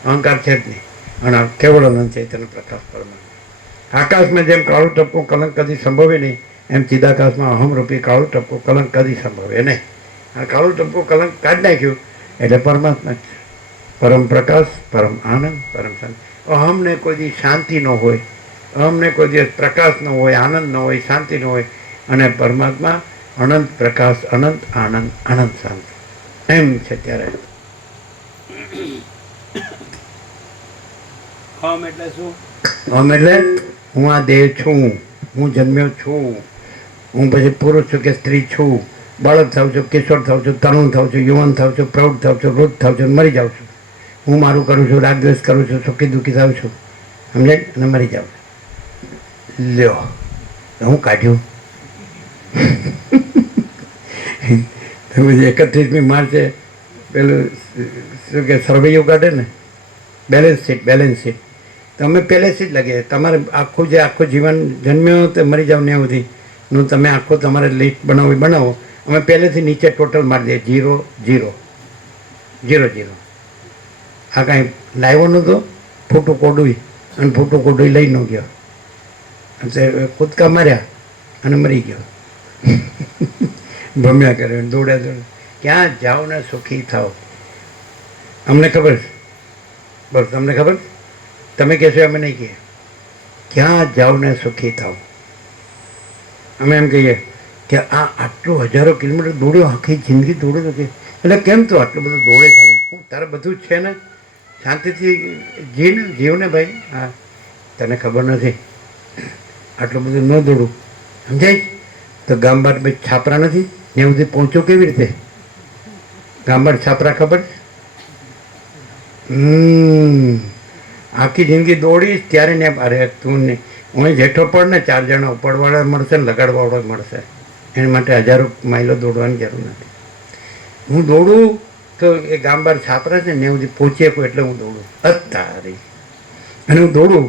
અહંકાર છે જ નહીં. અને આ કેવળ અનંત ચૈતન્ય પ્રકાશ પરમાત્મા. આકાશમાં જેમ કાળું ટપકું કલંક કદી સંભવે નહીં, એમ ચિદાકાશમાં અહમરૂપી કાળું ટપકું કલંક કદી સંભવે નહીં. આ કાળું ટપકું કલંક કાઢી નાખ્યું એટલે પરમાત્મા જ છે. પરમ પ્રકાશ, પરમ આનંદ, પરમ શાંતિ. અહમને કોઈ દી શાંતિ ન હોય, અહમને કોઈ દિવસ પ્રકાશ ન હોય, આનંદ ન હોય, શાંતિ ન હોય. અને પરમાત્મા અનંત પ્રકાશ, અનંત આનંદ, અનંત શાંતિ એમ છે. ત્યારે અહમ એટલે શું? અહમ એટલે હું આ દેહ છું, હું જન્મ્યો છું, હું પછી પુરુષ છું કે સ્ત્રી છું, બાળક થાઉં છું, કિશોર થાઉં છું, તરુણ થાઉં છું, યુવાન થાઉં છું, પ્રૌઢ થાઉં છું, વૃદ્ધ થાઉં છું, મરી જાઉં છું. હું મારું કરું છું, રાગ દ્વેષ કરું છું, સુખી દુઃખી થાઉં છું, સમજાય, અને મરી જાઉં છું. લ્યો હું કાઢ્યું. તો પછી 31મી માર્ચે પેલું શું કે સર્વૈયું કાઢે ને, બેલેન્સ શીટ. તો અમે પહેલેથી જ લાગીએ. તમારે આખું જીવન જન્મ્યો તો મરી જાવ ને સુધી નું તમે આખું તમારે લિસ્ટ બનાવો. અમે પહેલેથી નીચે ટોટલ મારી દઈએ 0 0 0 0. આ કાંઈ લાવ્યો નહોતો ફૂટું કોડું, અને ફૂટું કોડું લઈ ન ગયો, કૂદકા માર્યા અને મરી ગયો. ભમ્યા કર્યો, દોડ્યા. ક્યાં જાઓ ને સુખી થાઓ. અમને ખબર છે, બસ તમને ખબર. તમે કહેશો અમે નહીં કહીએ. ક્યાં જાઓ ને સુખી થાવ. અમે એમ કહીએ કે આ આટલું હજારો કિલોમીટર દોડ્યો, આખી જિંદગી દોડ્યો કે, એટલે કેમ તું આટલું બધું દોડે છે? હું તારે બધું જ છે ને, શાંતિથી જીવને ભાઈ. હા, તને ખબર નથી આટલું બધું ન દોડું, સમજાય? તો ગામબાર ભાઈ છાપરા નથી, ત્યાં સુધી પહોંચો કેવી રીતે? ગામબાર છાપરા ખબર? આખી જિંદગી દોડીશ ત્યારે ને અરે તું ને હું જેઠો પડ ને 4 જણા ઉપાડવાળા મળશે ને લગાડવાળા મળશે. એના માટે હજારો માઇલો દોડવાની જરૂર નથી. હું દોડું તો એ ગામ બહાર છાપરા છે ને સુધી પહોંચી શકું એટલે હું દોડું અત્યારે. અને હું દોડું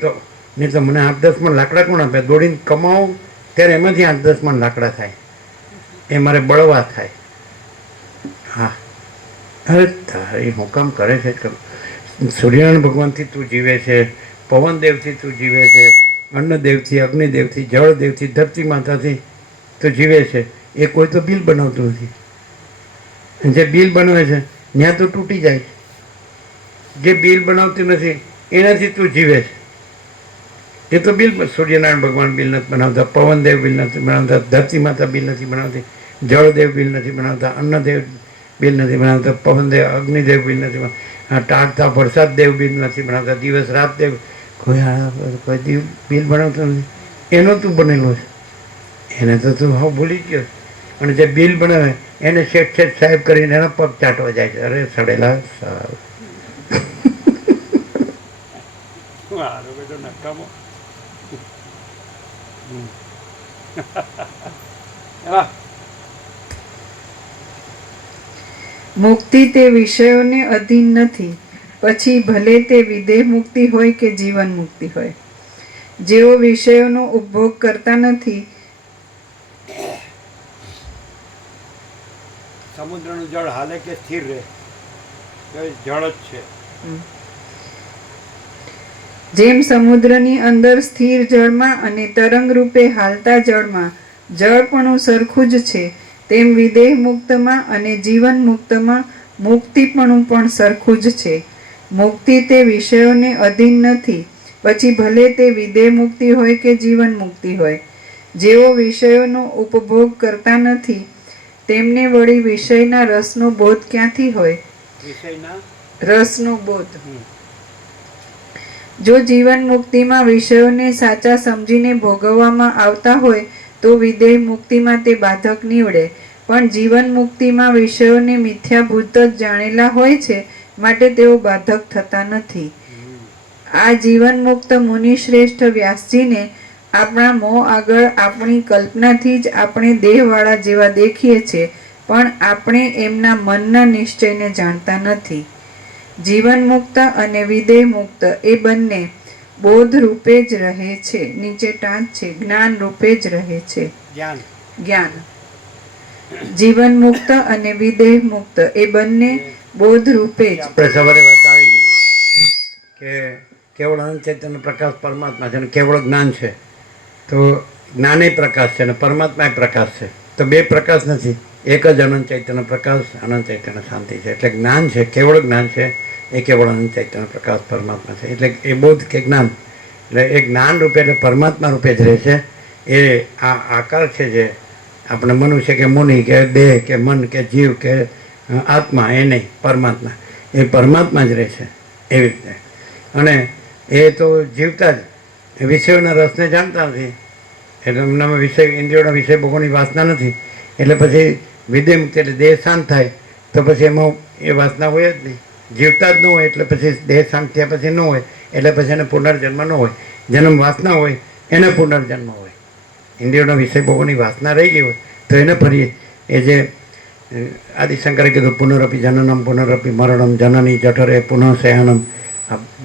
તો નહીં તો મને 8-10 મણ લાકડા કોણ આપે? દોડીને કમાવું ત્યારે એમાંથી 8-10 મણ લાકડા થાય, એ મારે બળવા થાય. હા, અરે તારી હું કામ કરે છે. સૂર્યનારાયણ ભગવાનથી તું જીવે છે, પવનદેવથી તું જીવે છે, અન્નદેવથી, અગ્નિદેવથી, જળદેવથી, ધરતી માતાથી તું જીવે છે. એ કોઈ તો બિલ બનાવતું નથી. જે બિલ બનાવે છે ત્યાં તો તૂટી જાય. જે બિલ બનાવતું નથી એનાથી તું જીવે છે. એ તો બિલ, સૂર્યનારાયણ ભગવાન બિલ નથી બનાવતા, પવનદેવ બિલ નથી બનાવતા, ધરતી માતા બિલ નથી બનાવતી, જળદેવ બિલ નથી બનાવતા, અન્નદેવ બિલ નથી બનાવતા, પવનદેવ, અગ્નિદેવ બિલ નથી બનાવતા, ટાળતા વરસાદ દેવ બિલ નથી બનાવતા, દિવસ રાત દેવ કોઈ બિલ બનાવતો નથી. એનો તું બનેલો છે, એને તો તું હા ભૂલી ગયો. અને જે બિલ બનાવે એને શેઠ સાહેબ કરીને એના પગ ચાટવા જાય છે. અરે સડેલા સારું. નકામો એવા મુક્તિ તે વિષયોને અધીન નથી, પછી ભલે તે વિદેહ મુક્તિ હોય કે જીવન મુક્તિ હોય. જેઓ વિષયોનો ઉપભોગ કરતા નથી, સમુદ્રનું જળ હાલે કે સ્થિર રહે, તો એ જળ જ છે. જેમ સમુદ્રની અંદર સ્થિર જળમાં અને તરંગ રૂપે હાલતા જળમાં જળપણું સરખું જ છે, તેમ વિદેહ મુક્તમાં અને જીવન મુક્તમાં મુક્તિપણું પણ સરખું જ છે. મુક્તિ તે વિષયોને અધીન નથી, પછી ભલે તે વિદેહ મુક્તિ હોય કે જીવન મુક્તિ હોય. જેઓ વિષયોનો ઉપભોગ કરતા નથી, તેમને વળી વિષયના રસનો બોધ ક્યાંથી હોય? વિષયના રસનો બોધ. જો જીવન મુક્તિમાં વિષયોને સાચા સમજીને ભોગવવામાં આવતા હોય તો વિદેહ મુક્તિમાં તે બાધક નીવડે, પણ જીવન મુક્તિમાં વિષયોને મિથ્યાભૂત જ જાણેલા હોય છે, માટે તેઓ બાધક થતા નથી. આ જીવન મુક્ત મુનિશ્રેષ્ઠ વ્યાસજીને આપણા મોં આગળ આપણી કલ્પનાથી જ આપણે દેહવાળા જેવા દેખીએ છીએ, પણ આપણે એમના મનના નિશ્ચયને જાણતા નથી. જીવન મુક્ત અને વિદેહ મુક્ત એ બંને બોધ રૂપે જ રહે છે. નીચે ટાંચ છે, જ્ઞાન રૂપે જ રહે છે. જ્ઞાન જ્ઞાન. જીવન મુક્ત અને વિદેહ મુક્ત એ બંને બોધ રૂપે જ. આપણે સવારે વાત આવી ગઈ કે કેવળ અનંત ચૈતન્ય પ્રકાશ પરમાત્મા છે અને કેવળ જ્ઞાન છે. તો જ્ઞાને પ્રકાશ છે અને પરમાત્મા પ્રકાશ છે. તો બે પ્રકાશ નથી, એક જ અનંત ચૈતન્ય પ્રકાશ, અનંત ચૈતન્ય શાંતિ છે. એટલે જ્ઞાન છે, કેવળ જ્ઞાન છે, એ કેવળ અનંત ચૈતન્ય પ્રકાશ પરમાત્મા છે. એટલે એ બોધ કે જ્ઞાન, એટલે એ જ્ઞાન રૂપે એટલે પરમાત્મા રૂપે જ રહે છે. એ આ આકાર છે જે આપણે મનુષ્ય કે મુનિ કે દેહ કે મન કે જીવ કે આત્મા, એ નહીં, પરમાત્મા, એ પરમાત્મા જ રહે છે એવી રીતે. અને એ તો જીવતા જ વિષયોના રસને જાણતા નથી, એટલે એમનામાં વિષય ઇન્દ્રિયોના વિષય ભોગોની વાસના નથી. એટલે પછી વિદેહ મુક્તિ એટલે દેહ શાંત થાય, તો પછી એમાં એ વાસના હોય જ નહીં. જીવતા જ ન હોય એટલે પછી દેહ શાંત થયા પછી ન હોય, એટલે પછી એને પુનર્જન્મ ન હોય. જન્મ વાસના હોય એને પુનર્જન્મ હોય. ઇન્દ્રિયોના વિષય ભોગોની વાસના રહી ગઈ હોય તો એને ફરી એ જે આદિશંકરે કીધું પુનરપી જનનમ પુનરપી મરણમ જનની જઠરે પુનઃ શયનમ,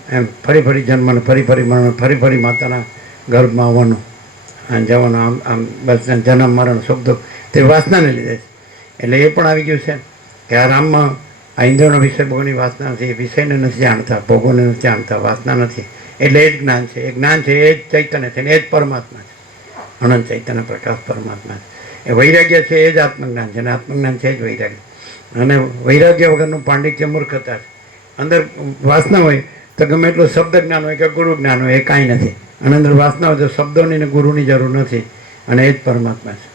એમ ફરી ફરી જન્મ ને ફરી ફરી મરણ, ફરી ફરી માતાના ગર્ભમાં આવવાનું, જવાનું, આમ આમ બસ જન્મ મરણ શબ્દો તે વાસનાને લીધે છે. એટલે એ પણ આવી ગયું છે કે આ રામમાં આ ઇન્દ્રિયોના વિષય ભોગોની વાસના નથી, એ વિષયને નથી જાણતા, ભોગોને નથી જાણતા, વાસના નથી. એટલે એ જ જ્ઞાન છે. એ જ્ઞાન છે, એ જ ચૈતન્ય છે, એ જ પરમાત્મા છે. અનંત ચૈતન્ય પ્રકાશ પરમાત્મા છે. એ વૈરાગ્ય છે, એ જ આત્મજ્ઞાન છે, અને આત્મજ્ઞાન છે એ જ વૈરાગ્ય. અને વૈરાગ્ય વગરનું પાંડિત્ય મૂર્ખતા છે. અંદર વાસના હોય તો ગમે એટલું શબ્દ જ્ઞાન હોય કે ગુરુ જ્ઞાન હોય, એ કાંઈ નથી. અને અંદર વાસના હોય તો શબ્દોની ને ગુરુની જરૂર નથી, અને એ જ પરમાત્મા છે.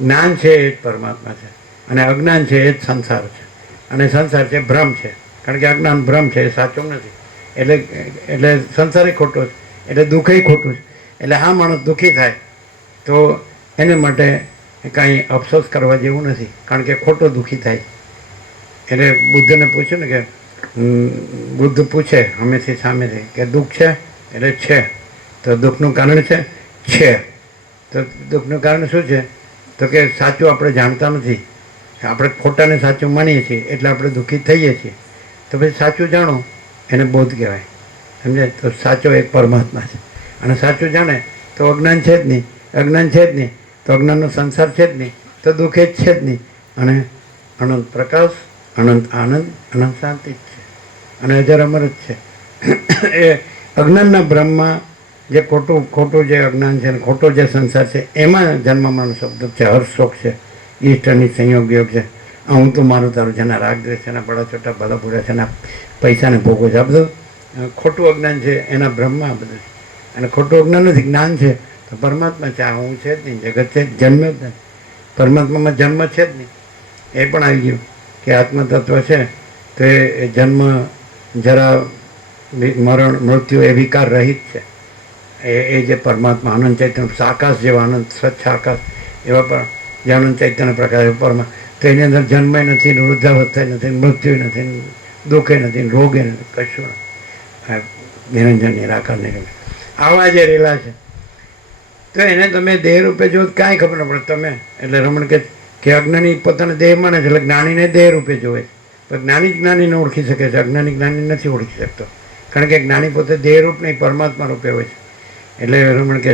જ્ઞાન છે એ જ પરમાત્મા છે, અને અજ્ઞાન છે એ જ સંસાર છે. અને સંસાર છે ભ્રમ છે, કારણ કે અજ્ઞાન ભ્રમ છે, એ સાચું નથી. એટલે સંસારે ખોટો છે, એટલે દુઃખે ખોટું છે. એટલે આ માણસ દુઃખી થાય તો એને માટે કાંઈ અફસોસ કરવા જેવું નથી, કારણ કે ખોટો દુઃખી થાય. એટલે બુદ્ધને પૂછ્યું ને કે બુદ્ધ પૂછે હંમેશા સામેથી કે દુઃખ છે? એટલે છે. તો દુઃખનું કારણ છે. તો દુઃખનું કારણ શું છે? તો કે સાચું આપણે જાણતા નથી, આપણે ખોટાને સાચું માનીએ છીએ, એટલે આપણે દુઃખી થઈએ છીએ. તો પછી સાચું જાણો એને બોધ કહેવાય, સમજે? તો સાચો એક પરમાત્મા છે, અને સાચું જાણે તો અજ્ઞાન છે જ નહીં, અજ્ઞાન છે જ નહીં તો અજ્ઞાનનો સંસાર છે જ નહીં, તો દુઃખ જ છે જ નહીં. અને અનંત પ્રકાશ, અનંત આનંદ, અનંત શાંતિ જ છે, અને અજર અમર જ છે. એ અજ્ઞાનના બ્રહ્મમાં જે ખોટું જે અજ્ઞાન છે, ખોટો જે સંસાર છે, એમાં જન્મ મરણ શબ્દ છે, હર્ષ શોક છે, ઈષ્ટની સંયોગ યોગ છે, હું તો મારું તારું છે, એના રાગ દ્વેષ છે, એના બળા ચોટા ભલા બુરા છે, એના પૈસાને ભોગવો છે. આ બધું ખોટું અજ્ઞાન છે, એના બ્રહ્મમાં આ બધું છે. અને ખોટું અજ્ઞાન નથી, જ્ઞાન છે તો પરમાત્મા છે. આ હું છે જ નહીં, જગત છે, જન્મ જ નથી, પરમાત્મામાં જન્મ છે જ નહીં. એ પણ આવી ગયું કે આત્મતત્વ છે તો એ જન્મ, જરા, મરણ, મૃત્યુ એ વિકાર રહિત છે. એ જે પરમાત્મા અનંત ચૈતન્ય આકાશ જેવા અનંત સ્વચ્છ આકાશ એવા પણ જે અનંત ચૈતન્ય પ્રકાર પરમા, તો એની અંદર જન્મે નથી, વૃદ્ધાવસ્થા નથી, મૃત્યુ નથી, દુઃખે નથી, રોગે નથી, કશું નિરંજન નિરાકાર નિરંજન આવા જે રેલા છે. તો એને તમે દેહ રૂપે જો કાંઈ ખબર ન પડે. તમે એટલે રમણ કે અજ્ઞાની પોતાને દેહ માને છે એટલે જ્ઞાનીને દેહ રૂપે જોવે છે. પણ જ્ઞાની જ જ્ઞાનીને ઓળખી શકે છે, અજ્ઞાની જ્ઞાની નથી ઓળખી શકતો. કારણ કે જ્ઞાની પોતે દેહ રૂપ નહીં, પરમાત્મા રૂપે હોય છે. એટલે રમણ કે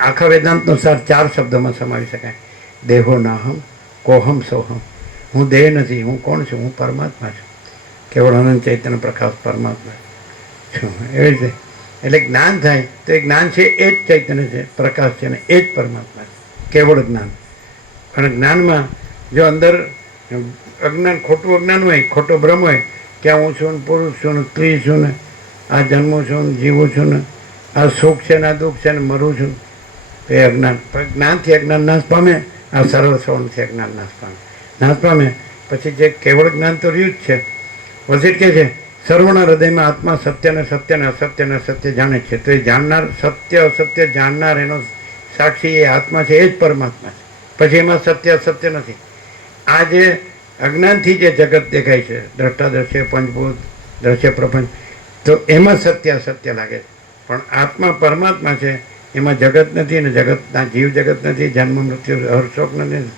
આખા વેદાંતનો સાર 4 શબ્દોમાં સમાવી શકાય: દેહો નાહમ, કોહમ સોહમ. હું દેહ નથી, હું કોણ છું? હું પરમાત્મા છું. કેવળ અનંત ચૈતન્ય પ્રકાશ પરમાત્મા છું. એવી રીતે એટલે જ્ઞાન થાય તો એ જ્ઞાન છે એ જ ચૈતન્ય છે, પ્રકાશ છે, ને એ જ પરમાત્મા છે. કેવળ જ્ઞાન. અને જ્ઞાનમાં જો અંદર અજ્ઞાન, ખોટું અજ્ઞાન હોય, ખોટો ભ્રમ હોય કે હું છું ને પુરુષ છું ને સ્ત્રી છું ને આ જન્મું છું ને જીવું છું ને આ સુખ છે ને આ દુઃખ છે ને મરું છું, તો એ અજ્ઞાન. પણ જ્ઞાનથી અજ્ઞાન નાશ પામે. આ સરળ શ્રવણથી અજ્ઞાન નાશ પામે. પછી જે કેવળ જ્ઞાન તો રહ્યું જ છે. વસિષ્ઠ કહે છે સર્વના હૃદયમાં આત્મા સત્યને સત્યને અસત્યને અસત્ય જાણે છે. તો એ જાણનાર, સત્ય અસત્ય જાણનાર, એનો સાક્ષી એ આત્મા છે, એ જ પરમાત્મા છે. પછી એમાં સત્ય અસત્ય નથી. આ જે અજ્ઞાનથી જે જગત દેખાય છે, દ્રષ્ટા દ્રશ્ય પંચભૂત દ્રશ્ય પ્રપંચ, તો એમાં સત્ય અસત્ય લાગે છે. પણ આત્મા પરમાત્મા છે, એમાં જગત નથી ને જગતના જીવ જગત નથી, જન્મ મૃત્યુ હર્ષોક નથી,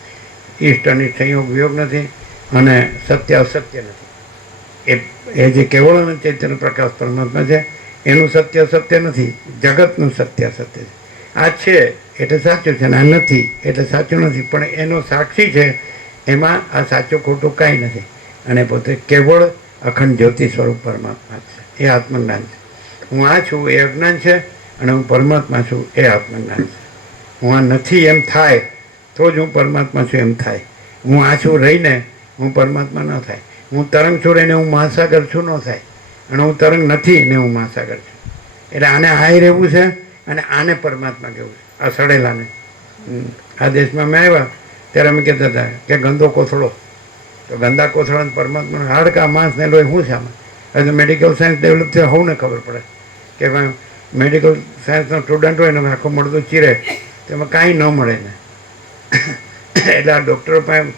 ઈષ્ટ અનિષ્ટ સંયોગ વિયોગ નથી, અને સત્ય અસત્ય નથી. એ જે કેવળ અને ચૈતન્ય પ્રકાશ પરમાત્મા છે એનું સત્ય અસત્ય નથી, જગતનું સત્ય અસત્ય છે. આ છે એટલે સાચું છે ને આ નથી એટલે સાચું નથી. પણ એનો સાક્ષી છે, એમાં આ સાચું ખોટું કાંઈ નથી. અને પોતે કેવળ અખંડ જ્યોતિ સ્વરૂપ પરમાત્મા છે. એ આત્મજ્ઞાન છે. હું આ છું એ અજ્ઞાન છે, અને હું પરમાત્મા છું એ આત્મજ્ઞાન છે. હું આ નથી એમ થાય તો જ હું પરમાત્મા છું એમ થાય. હું આ છું રહીને હું પરમાત્મા ન થાય. હું તરંગ છું રહીને હું મહાસાગર છું ન થાય. અને હું તરંગ નથી ને હું મહાસાગર છું. એટલે આને હાઈ રહેવું છે અને આને પરમાત્મા કહેવું છે. આ સડેલાને આ દેશમાં અમે આવ્યા ત્યારે અમે કહેતા હતા કે ગંદો કોથળો, તો ગંદા કોથળા પરમાત્મા હાડકા માંસ ને લોહી શું છે આમાં? હવે તો મેડિકલ સાયન્સ ડેવલપ થયો, હોવને ખબર પડે કે ભાઈ મેડિકલ સાયન્સનો સ્ટુડન્ટ હોય ને આખું મળતું ચીરે તેમાં કાંઈ ન મળે ને. એટલે આ ડૉક્ટરો પાસે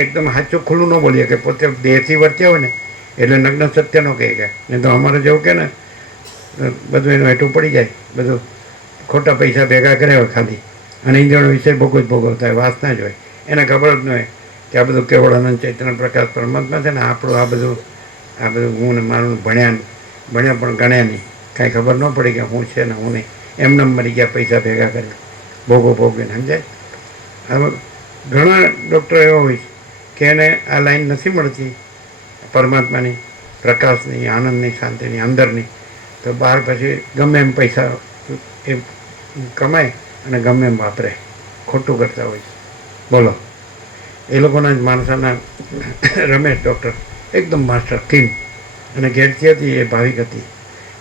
એકદમ સાચું ખુલ્લું ન બોલીએ કે પોતે દેહથી વર્ત્યા હોય ને એટલે નગ્ન સત્ય ન કહી ગયા. નહીં તો અમારે જેવું કે ને બધું એનું હેઠું પડી જાય, બધું ખોટા પૈસા ભેગા કર્યા હોય ખાલી, અને ઇન્દ્રિયોનો વિષય ભોગવ જ ભોગવતા હોય, વાસના જ હોય. એને ખબર જ ન હોય કે આ બધું કેવળ અનંત ચૈતન્ય પ્રકાશ પરમાત્મા છે ને આપણું આ બધું હું ને મારું ભણ્યા પણ ગણ્યા નહીં, કાંઈ ખબર ન પડી કે હું છે ને હું નહીં. એમને મરી ગયા પૈસા ભેગા કરી ભોગવીને, સમજાય? હવે ઘણા ડૉક્ટરો એવા હોય કે એને આ લાઈન નથી મળતી પરમાત્માની, પ્રકાશની, આનંદની, શાંતિની, અંદરની, તો બહાર પછી ગમે એમ પૈસા એ કમાય અને ગમે એમ વાપરે, ખોટું કરતા હોય. બોલો, એ લોકોના જ માણસાના રમેશ ડૉક્ટર એકદમ માસ્ટર ટીમ, અને ઘેરથી હતી એ ભાવિક હતી,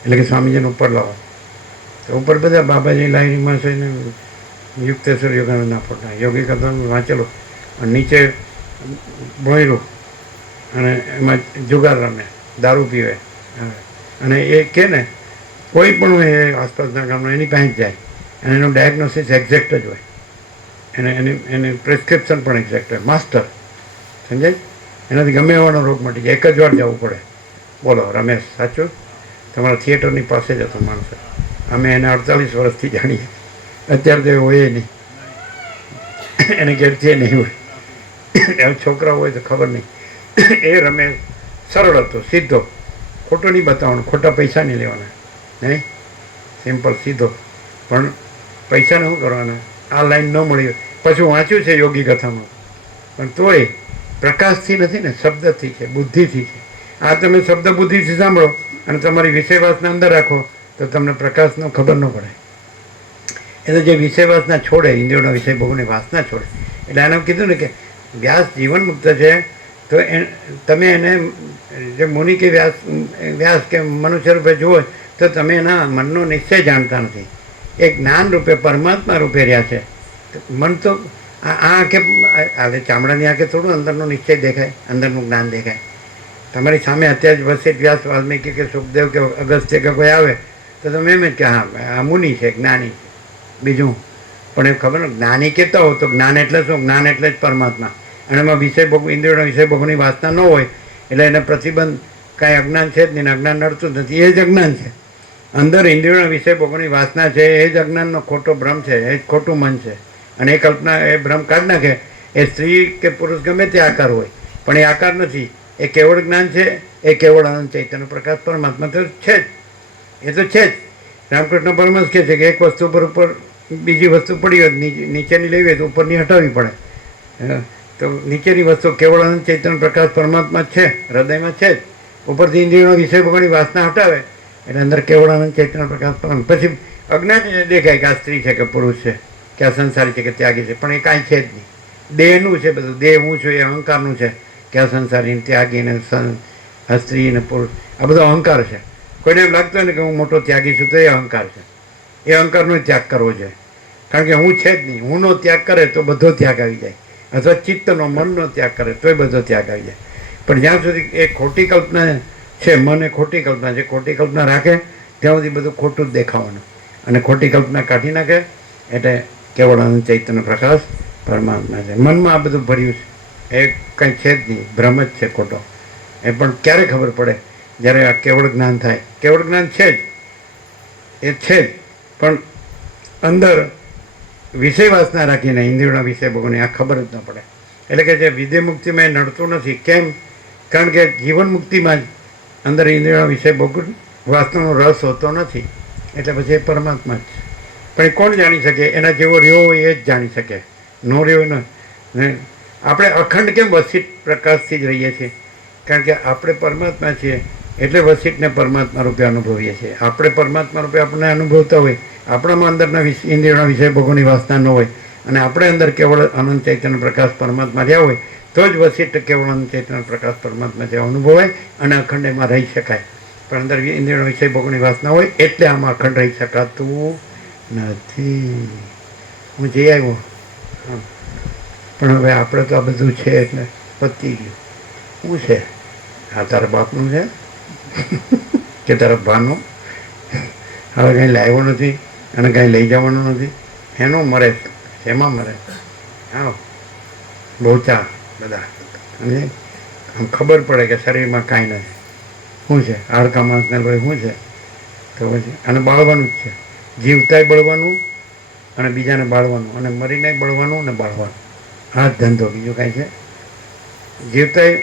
એટલે કે સ્વામીજીને ઉપર લાવો તો ઉપર બધા બાબાજી લાઈનીમાં છે ને યુક્તેશ્વર યોગાનંદના ફોટા, યોગી કથાનું વાંચેલું, અને નીચે ભોંયરું, અને એમાં જુગાર રમે, દારૂ પીવે. અને એ કે ને કોઈ પણ હોય એ આસપાસના ગામનો એની પાસે જ જાય, અને એનું ડાયગ્નોસિસ એક્ઝેક્ટ જ હોય, એને પ્રિસ્ક્રિપ્શન પણ એક્ઝેક્ટ હોય. માસ્ટર, સમજાય? એનાથી ગમે એવાનો રોગ મટી જાય, એક જ વાર જવું પડે. બોલો રમેશ, સાચું? તમારા થિયેટરની પાસે જ હતો માણસ. અમે એને 48 વર્ષથી જાણીએ, અત્યારે તો એ હોય નહીં, એને ઘેરથી નહીં હોય, છોકરા હોય તો ખબર નહીં. એ રમેશ સરળ હતો, સીધો, ખોટો નહીં બતાવવાનો, ખોટા પૈસા નહીં લેવાના, નહીં, સિમ્પલ સીધો. પણ પૈસાને શું કરવાના? આ લાઈન ન મળી પછી વાંચ્યું છે યોગી કથામાં, પણ તોય પ્રકાશથી નથી ને, શબ્દથી છે, બુદ્ધિથી છે. આ તમે શબ્દ બુદ્ધિથી સાંભળો અને તમારી વિષયવાસના અંદર રાખો તો તમને પ્રકાશનો ખબર ન પડે. એટલે જે વિષયવાસના છોડે, ઇન્દ્રિયોના વિષય ભોગવની વાસના છોડે, એટલે આને કીધું ને કે વ્યાસ જીવન મુક્ત છે, તો તમે એને જે મુનિ કે વ્યાસ કે મનુષ્ય રૂપે જુઓ તો તમે એના મનનો નિશ્ચય જાણતા નથી. એ જ્ઞાન રૂપે પરમાત્મા રૂપે રહ્યા છે. મન તો આ આંખે, હવે ચામડાની આંખે થોડું અંદરનો નિશ્ચય દેખાય, અંદરનું જ્ઞાન દેખાય. તમારી સામે અત્યારે જ વસિષ્ઠ, વ્યાસ, વાલ્મીકી કે સુખદેવ કે અગસ્ત્ય કે કોઈ આવે તો તમે એમ જ કે હા આ મુનિ છે, જ્ઞાની છે, બીજું. પણ એ ખબર ને, જ્ઞાની કહેતા હો તો જ્ઞાન એટલે શું? જ્ઞાન એટલે જ પરમાત્મા. અને એમાં વિષય ભોગ, ઇન્દ્રિયોના વિષય ભોગની વાસના ન હોય એટલે એને પ્રતિબંધ કાંઈ અજ્ઞાન છે જ નહીં, અજ્ઞાન નડતું જ નથી, એ જ અજ્ઞાન છે. અંદર ઇન્દ્રિયોના વિષય ભોગવવાની વાસના છે એ જ અજ્ઞાનનો ખોટો ભ્રમ છે, એ જ ખોટું મન છે. અને એ કલ્પના, એ ભ્રમ કાઢી નાખે. એ સ્ત્રી કે પુરુષ ગમે તે આકાર હોય, પણ એ આકાર નથી, એ કેવળ જ્ઞાન છે, એ કેવળ આનંદ ચૈતન્ય પ્રકાશ પરમાત્મા તો છે જ, એ તો છે જ. રામકૃષ્ણ પરમહંસ કહે છે કે એક વસ્તુ ઉપર બીજી વસ્તુ પડી હોય, નીચેની લેવી હોય તો ઉપરની હટાવવી પડે. તો નીચેની વસ્તુ કેવળ આનંદ ચૈતન્ય પ્રકાશ પરમાત્મા જ છે, હૃદયમાં છે જ. ઉપરથી ઇન્દ્રિયોનો વિષય ભોગવવાની વાસના હટાવે એટલે અંદર કેવળ આનંદ ચૈતન્ય પ્રકાશ પરમાત્મા. પછી અજ્ઞાન દેખાય કે આ સ્ત્રી છે કે પુરુષ છે કે આ સંસારી છે કે ત્યાગી છે, પણ એ કાંઈ છે જ નહીં. દેહનું છે બધું. દેહ હું છું એ અહંકારનું છે કે આ સંસારી, ત્યાગી ને આ સ્ત્રી ને પુરુષ, આ બધો અહંકાર છે. કોઈને એમ લાગતું હોય ને કે હું મોટો ત્યાગી છું તો એ અહંકાર છે. એ અહંકારનો ત્યાગ કરવો જોઈએ, કારણ કે હું છે જ નહીં. હુંનો ત્યાગ કરે તો બધો ત્યાગ આવી જાય, અથવા ચિત્તનો, મનનો ત્યાગ કરે તો એ બધો ત્યાગ આવી જાય. પણ જ્યાં સુધી એ ખોટી કલ્પના છે, મન એ ખોટી કલ્પના છે, ખોટી કલ્પના રાખે ત્યાં સુધી બધું ખોટું જ દેખાવાનું. અને ખોટી કલ્પના કાઢી નાખે એટલે કેવળ આનંદ ચૈતન્ય પ્રકાશ પરમાત્મા છે. મનમાં આ બધું ભર્યું છે, એ કંઈ છે જ નહીં, ભ્રમ જ છે ખોટો. એ પણ ક્યારે ખબર પડે? જ્યારે આ કેવળ જ્ઞાન થાય. કેવળ જ્ઞાન છે જ, એ છે જ, પણ અંદર વિષય વાસના રાખીને ઇન્દ્રિયોના વિષય ભોગવવાની આ ખબર જ ન પડે. એટલે કે જે વિધેય મુક્તિમાં એ નડતું નથી. કેમ? કારણ કે જીવન મુક્તિમાં જ અંદર ઇન્દ્રિયોના વિષય ભોગવ વાસનાનો રસ હોતો નથી. એટલે પછી એ પરમાત્મા જ છે. પણ એ કોણ જાણી શકે? એના જેવો રહ્યો હોય એ જ જાણી શકે, નો રહ્યો ન. આપણે અખંડ કેમ વસિત પ્રકાશથી જ રહીએ છીએ? કારણ કે આપણે પરમાત્મા છીએ એટલે વસિતને પરમાત્મા રૂપે અનુભવીએ છીએ. આપણે પરમાત્મા રૂપે આપણને અનુભવતા હોય, આપણામાં અંદરના ઇન્દ્રિયોના વિષય ભોગવવાની વાસના ન હોય, અને આપણે અંદર કેવળ આનંદ ચૈતન્ય પ્રકાશ પરમાત્મા રહ્યા હોય તો જ વસિત કેવળ આનંદ ચૈતન્ય પ્રકાશ પરમાત્મા જેવા અનુભવાય અને અખંડ એમાં રહી શકાય. પણ અંદર ઇન્દ્રિયોના વિષય ભોગવવાની વાસના હોય એટલે આમાં અખંડ રહી શકાતું નથી. હું જઈ આવ્યો, પણ હવે આપણે તો આ બધું છે એટલે પતી ગયું. શું છે? આ તારા બાપનું છે કે તારા ભાનું? હવે કંઈ લાવ્યો નથી અને કાંઈ લઈ જવાનું નથી. એનું મરે છે, શેમાં મરે? હા, બહુચા બધા. અને આમ ખબર પડે કે શરીરમાં કાંઈ નથી. શું છે? હાડકા માણસને લોહી શું છે? તો પછી અને બાળવાનું જ છે. જીવતાય બળવાનું અને બીજાને બાળવાનું, અને મરીને બળવાનું અને બાળવાનું. આ જ ધંધો, બીજું કાંઈ છે? જીવતાય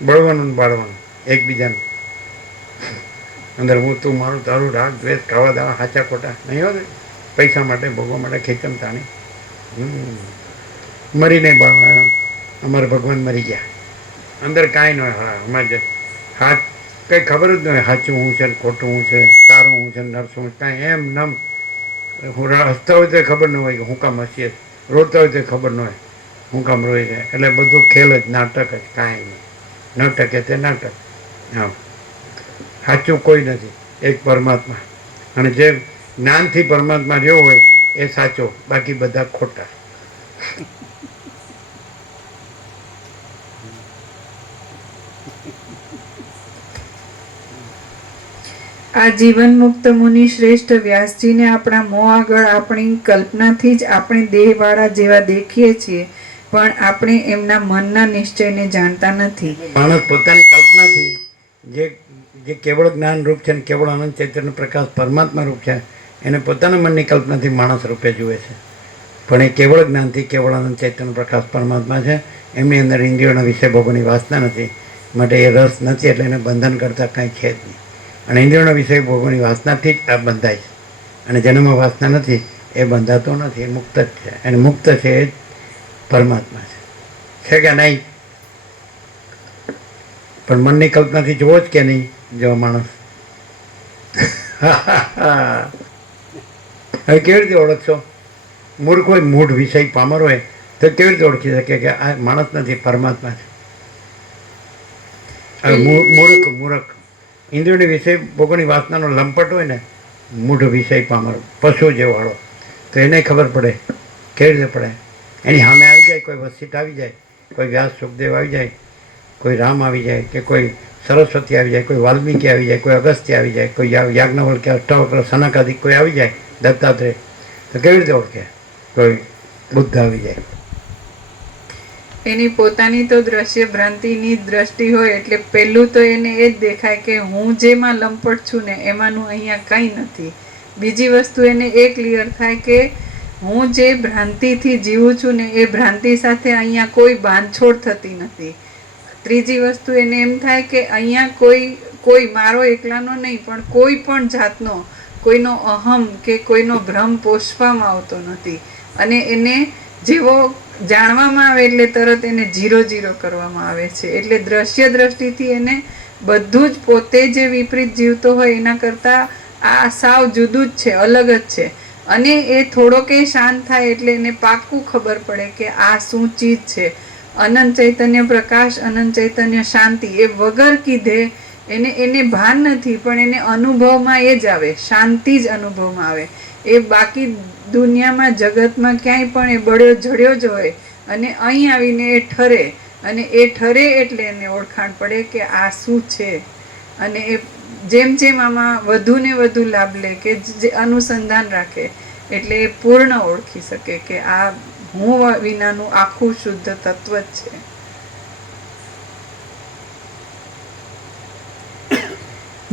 બળવાનું ને બાળવાનું એકબીજાને. અંદર હું તું મારું તારું, રાગ દ્વેષ, ખાવા દાવા, સાચા ખોટા નહીં હોત. પૈસા માટે, ભોગવા માટે ખેંચમ તાણી. મરીને બાળવાનું. અમારે ભગવાન મરી ગયા. અંદર કાંઈ ન હોય. હા, અમારે હાથ કંઈ ખબર જ ન હોય સાચું હું છે ને ખોટું હું છે, સારું હું છે નરસું હું, કાંઈ એમ નમ. હસતા હોય તો ખબર ન હોય કે હું કામ હસીએ, રોતા હોય તો ખબર ન હોય હું કામ રોઈ જાય. એટલે બધું ખેલ જ, નાટક જ, કાંઈ નહીં. નાટક એ તે નાટક. હા, સાચું કોઈ નથી, એક પરમાત્મા. અને જે જ્ઞાનથી પરમાત્મા રહ્યો હોય એ સાચો, બાકી બધા ખોટા. આ જીવન મુક્ત મુનિ શ્રેષ્ઠ વ્યાસજીને આપણા મોં આગળ આપણી કલ્પનાથી જ આપણે દેહવાળા જેવા દેખીએ છીએ, પણ આપણે એમના મનના નિશ્ચયને જાણતા નથી. માણસ પોતાની કલ્પનાથી જે કેવળ જ્ઞાન રૂપ છે ને કેવળ આનંદ ચૈતન્ય પ્રકાશ પરમાત્મા રૂપ છે, એને પોતાના મનની કલ્પનાથી માણસ રૂપે જુએ છે. પણ એ કેવળ જ્ઞાનથી કેવળ આનંદ ચૈતન્ય પ્રકાશ પરમાત્મા છે. એમની અંદર ઇન્દ્રિયોના વિષય ભોગવવાની વાસના નથી, માટે એ રસ નથી, એટલે એને બંધન કરતાં કાંઈ છે જ નહીં. અને ઇન્દ્રિયોના વિષય ભોગવવાની વાસનાથી જ આ બંધાય છે. અને જેનામાં વાસના નથી એ બંધાતો નથી, એ મુક્ત જ છે. અને મુક્ત છે એ જ પરમાત્મા છે કે નહીં? પણ મનની કલ્પનાથી જોવો જ કે નહીં? જો માણસ હવે કેવી રીતે ઓળખશો? મૂર્ખ હોય, મૂઢ વિષય પામર હોય તો કેવી રીતે ઓળખી શકે કે આ માણસ નથી, પરમાત્મા છે? મૂર્ખ ઇન્દ્રિયોની વિષય ભોગવવાની વાસનાનો લંપટ હોય ને, મૂઢ વિષય પામર, પશુ જેવાળો, તો એને ખબર પડે. કેવી રીતે પડે? એની સામે આવી જાય, કોઈ વસિષ્ઠ આવી જાય, કોઈ વ્યાસ સુખદેવ આવી જાય, કોઈ રામ આવી જાય, કે કોઈ સરસ્વતી આવી જાય, કોઈ વાલ્મીકી આવી જાય, કોઈ અગસ્ત્ય આવી જાય, કોઈ યાજ્ઞવલ્ક્ય, અષ્ટાવક્ર, સનકાદિક કોઈ આવી જાય, દત્તાત્રેય, તો કેવી રીતે ઓળખે? કોઈ બુદ્ધ આવી જાય. એની પોતાની તો દ્રશ્ય ભ્રાંતિની દ્રષ્ટિ હોય એટલે પહેલું તો એને એ જ દેખાય કે હું જેમાં લંપટ છું ને એમાંનું અહીંયા કંઈ નથી. બીજી વસ્તુ એને એ ક્લિયર થાય કે હું જે ભ્રાંતિથી જીવું છું ને એ ભ્રાંતિ સાથે અહીંયા કોઈ બાંધછોડ થતી નથી. ત્રીજી વસ્તુ એને એમ થાય કે અહીંયા કોઈ મારો એકલાનો નહીં પણ કોઈ પણ જાતનો કોઈનો અહમ કે કોઈનો ભ્રમ પોષવામાં આવતો નથી. અને એને જેવો જાણવામાં આવે એટલે તરત એને 0 કરવામાં આવે છે. એટલે દ્રશ્ય દ્રષ્ટિથી એને બધું જ પોતે જે વિપરીત જીવતો હોય એના કરતાં આ સાવ જુદું જ છે, અલગ જ છે. અને એ થોડોક શાંત થાય એટલે એને પાક્કું ખબર પડે કે આ શું ચીજ છે. અનંત ચૈતન્ય પ્રકાશ, અનંત ચૈતન્ય શાંતિ, એ વગર કીધે એને ભાન નથી પણ એને અનુભવમાં એ જ આવે, શાંતિ જ અનુભવમાં આવે. એ બાકી દુનિયામાં જગતમાં ક્યાંય પણ એ બળ્યો જડ્યો જ હોય અને અહીં આવીને એ ઠરે, અને એ ઠરે એટલે એને ઓળખાણ પડે કે આ શું છે. અને એ જેમ જેમ આમાં વધુ ને વધુ લાભ લે કે જે અનુસંધાન રાખે એટલે એ પૂર્ણ ઓળખી શકે કે આ હું વિનાનું આખું શુદ્ધ તત્વ જ છે.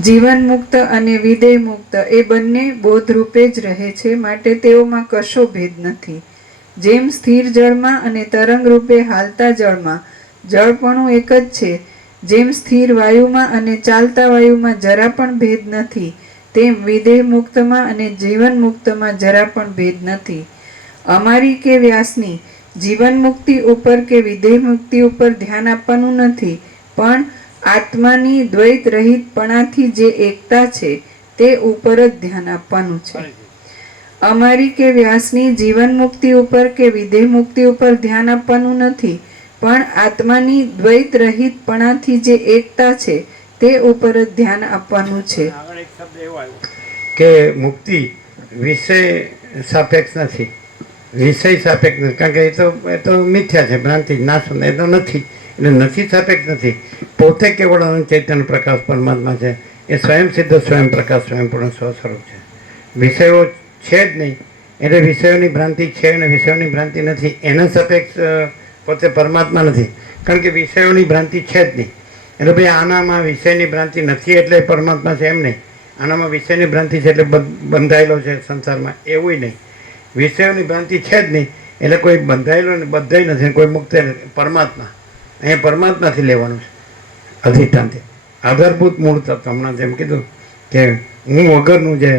જીવન મુક્ત અને વિદેહ મુક્ત એ બંને બોધરૂપે જ રહે છે, માટે તેઓમાં કશો ભેદ નથી. જેમ સ્થિર જળમાં અને તરંગ રૂપે હાલતા જળમાં જળપણું એક જ છે, જેમ સ્થિર વાયુમાં અને ચાલતા વાયુમાં જરા પણ ભેદ નથી, તેમ વિદેહ મુક્તમાં અને જીવન મુક્તમાં જરા પણ ભેદ નથી. અમારી કે વ્યાસની જીવન મુક્તિ ઉપર કે વિદેહ મુક્તિ ઉપર ધ્યાન આપવાનું નથી, પણ આત્માની દ્વૈત રહિતપણાથી જે એકતા છે તે ઉપર જ ધ્યાન આપવાનું છે. અમારી કે વ્યાસની જીવન મુક્તિ ઉપર કે વિદેહ મુક્તિ ઉપર ધ્યાન આપવાનું નથી, પણ આત્માની દ્વૈત રહિતપણાથી જે એકતા છે તે ઉપર જ ધ્યાન આપવાનું છે. આગળ એક શબ્દ એવો આવ્યો કે મુક્તિ વિષય સાપેક્ષ નથી, વિષય સાપેક્ષ નથી, કારણ કે એ તો મિથ્યા છે, ભ્રાંતિ, નાશ, એ તો નથી. એટલે નથી સાપેક્ષ નથી. પોતે કેવળ અનંત ચૈતન્ય પ્રકાશ પરમાત્મા છે. એ સ્વયં સિદ્ધ સ્વયં પ્રકાશ સ્વયંપૂર્ણ સ્વસ્વરૂપ છે. વિષયો છે જ નહીં, એટલે વિષયોની ભ્રાંતિ છે અને વિષયોની ભ્રાંતિ નથી. એના સાપેક્ષ પોતે પરમાત્મા નથી, કારણ કે વિષયોની ભ્રાંતિ છે જ નહીં. એટલે ભાઈ આનામાં વિષયની ભ્રાંતિ નથી એટલે પરમાત્મા છે એમ નહીં, આનામાં વિષયની ભ્રાંતિ છે એટલે બંધાયેલો છે સંસારમાં, એવું નહીં. વિષયોની ભ્રાંતિ છે જ નહીં એટલે કોઈ બંધાયેલો ને બધાય નથી, કોઈ મુક્ત નથી. પરમાત્મા અહીંયા પરમાત્માથી લેવાનું છે અધિષ્ઠાનથી. આધારભૂત મૂળ તત્વ, હમણાં જેમ કીધું કે હું વગરનું જે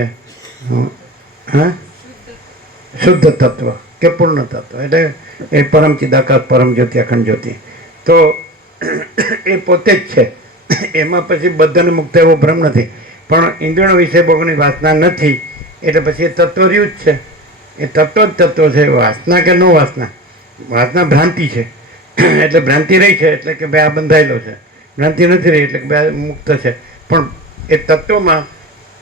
શુદ્ધ તત્વ કે પૂર્ણ તત્વ, એટલે એ પરમ ચિદાકાશ, પરમ જ્યોતિ, અખંડ જ્યોતિ, તો એ પોતે જ છે. એમાં પછી બધાને મુક્ત એવો ભ્રમ નથી, પણ ઇન્દ્રિયો વિશે ભોગની વાસના નથી એટલે પછી એ તત્વ રહ્યું જ છે. એ તત્વ જ તત્વ છે. વાસના કે નો વાસના, વાસના ભ્રાંતિ છે એટલે ભ્રાંતિ રહી છે એટલે કે ભાઈ આ બંધાયેલો છે, ભ્રાંતિ નથી રહી એટલે કે ભાઈ મુક્ત છે. પણ એ તત્વમાં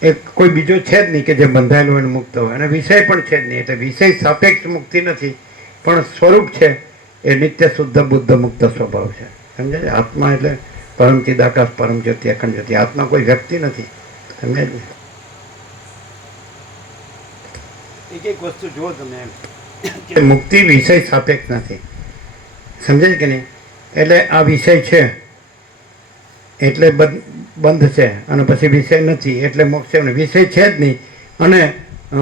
એ કોઈ બીજો છે જ નહીં કે જે બંધાયેલો હોય અને મુક્ત હોય, અને વિષય પણ છે જ નહીં. એટલે વિષય સાપેક્ષ મુક્તિ નથી, પણ સ્વરૂપ છે એ નિત્ય શુદ્ધ બુદ્ધ મુક્ત સ્વભાવ છે. સમજાય? આત્મા એટલે પરમ ચિદાકાશ, પરમ જ્યોતિ, અખંડ જ્યોતિ. આત્મા કોઈ વ્યક્તિ નથી. સમજાય ને? એક એક વસ્તુ જુઓ તમે એમ કે મુક્તિ વિષય સાપેક્ષ નથી. સમજાય કે નહીં? એટલે આ વિષય છે એટલે બંધ છે, અને પછી વિષય નથી એટલે મોક્ષ છે. વિષય છે જ નહીં, અને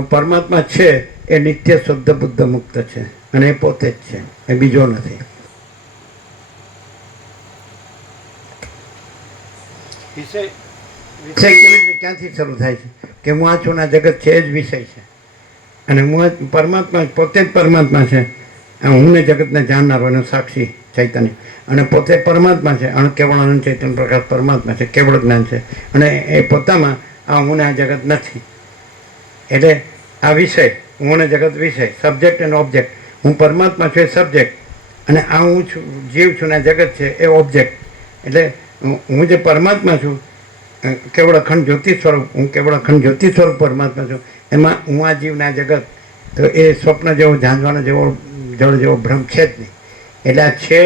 પરમાત્મા છે એ નિત્ય શુદ્ધ બુદ્ધ મુક્ત છે, અને એ પોતે જ છે, એ બીજો નથી. વિષય વિષય કેવી રીતે ક્યાંથી શરૂ થાય છે કે હું આ છું ને આ જગત છે એ જ વિષય છે, અને હું પરમાત્મા પોતે જ પરમાત્મા છે. હું ને જગતને જાણનારો એનો સાક્ષી ચૈતન્ય, અને પોતે પરમાત્મા છે, અને કેવળ અનંત ચૈતન્ય પ્રકાશ પરમાત્મા છે, કેવળ જ્ઞાન છે, અને એ પોતામાં આ હું ને આ જગત નથી. એટલે આ વિષય, હું ને જગત વિષય, સબ્જેક્ટ એન્ડ ઓબ્જેક્ટ. હું પરમાત્મા છું એ સબ્જેક્ટ, અને આ હું છું, જીવ છું ને આ જગત છે એ ઓબ્જેક્ટ. એટલે હું જે પરમાત્મા છું, કેવળ અખંડ જ્યોતિ સ્વરૂપ, હું કેવળ અખંડ જ્યોતિ સ્વરૂપ પરમાત્મા છું. એમાં હું આ જીવ ને આ જગત, તો એ સ્વપ્ન જેવો, ઝાંઝવાનો જેવો, જળ જેવો ભ્રમ છે જ નહીં. એટલે આ છે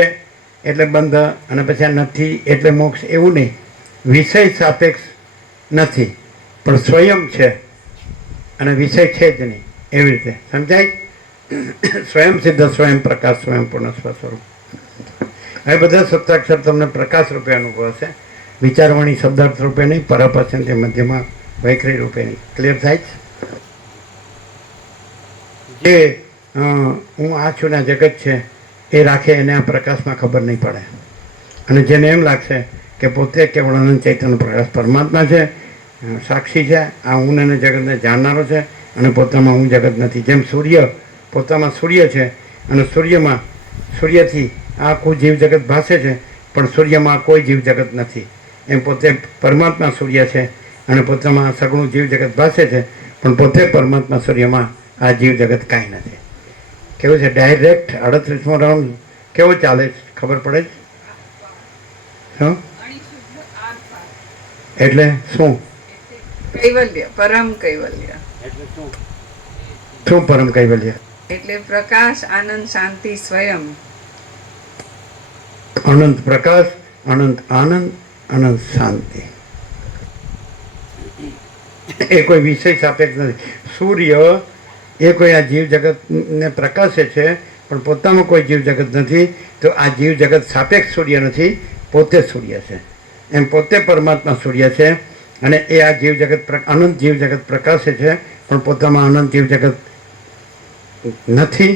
એટલે બંધ, અને પછી આ નથી એટલે મોક્ષ, એવું નહીં. વિષય સાપેક્ષ નથી, પણ સ્વયં છે અને વિષય છે જ નહીં. એવી રીતે સમજાય? સ્વયં સિદ્ધ સ્વયં પ્રકાશ સ્વયં પૂર્ણ સ્વસ્વરૂપ. એ બધા સપ્તાક્ષર તમને પ્રકાશ રૂપે અનુભવ હશે, વિચારવાણી શબ્દાર્થ રૂપે નહીં, પરાપસન તે મધ્યમાં વૈખરી રૂપે નહીં. ક્લિયર થાય છે? જે હું આ છું ને આ જગત છે એ રાખે એને આ પ્રકાશમાં ખબર નહીં પડે. અને જેને એમ લાગશે કે પોતે કેવળ અનંત ચૈતન્ય પ્રકાશ પરમાત્મા છે, સાક્ષી છે, આ હું અને જગતને જાણનારો છે, અને પોતામાં હું જગત નથી. જેમ સૂર્ય પોતામાં સૂર્ય છે અને સૂર્યથી આખું જીવ જગત ભાસે છે, પણ સૂર્યમાં કોઈ જીવ જગત નથી. એમ પોતે પરમાત્મા સૂર્ય છે અને પોતામાં સગળું જીવ જગત ભાસે છે, પણ પોતે પરમાત્મા સૂર્યમાં આ જીવ જગત કાંઈ નથી. કેવું છે? ડાયરેક્ટ 38મો રાઉન્ડ કેવો ચાલે છે ખબર પડે છે? શું અણિશુદ્ધ આર પાર. એટલે શું? કૈવલ્ય, પરમ કૈવલ્ય. એટલે શું? શું પરમ કૈવલ્ય? એટલે પ્રકાશ, આનંદ, શાંતિ, સ્વયં. અનંત પ્રકાશ, અનંત આનંદ, અનંત શાંતિ. એ કોઈ વિષય સાપેક્ષ નથી. સૂર્ય એ કોઈ આ જીવ જગતને પ્રકાશે છે, પણ પોતામાં કોઈ જીવ જગત નથી. તો આ જીવ જગત સાપેક્ષ સૂર્ય નથી, પોતે સૂર્ય છે. એમ પોતે પરમાત્મા સૂર્ય છે, અને એ આ જીવ જગત અનંત જીવ જગત પ્રકાશે છે, પણ પોતામાં અનંત જીવ જગત નથી.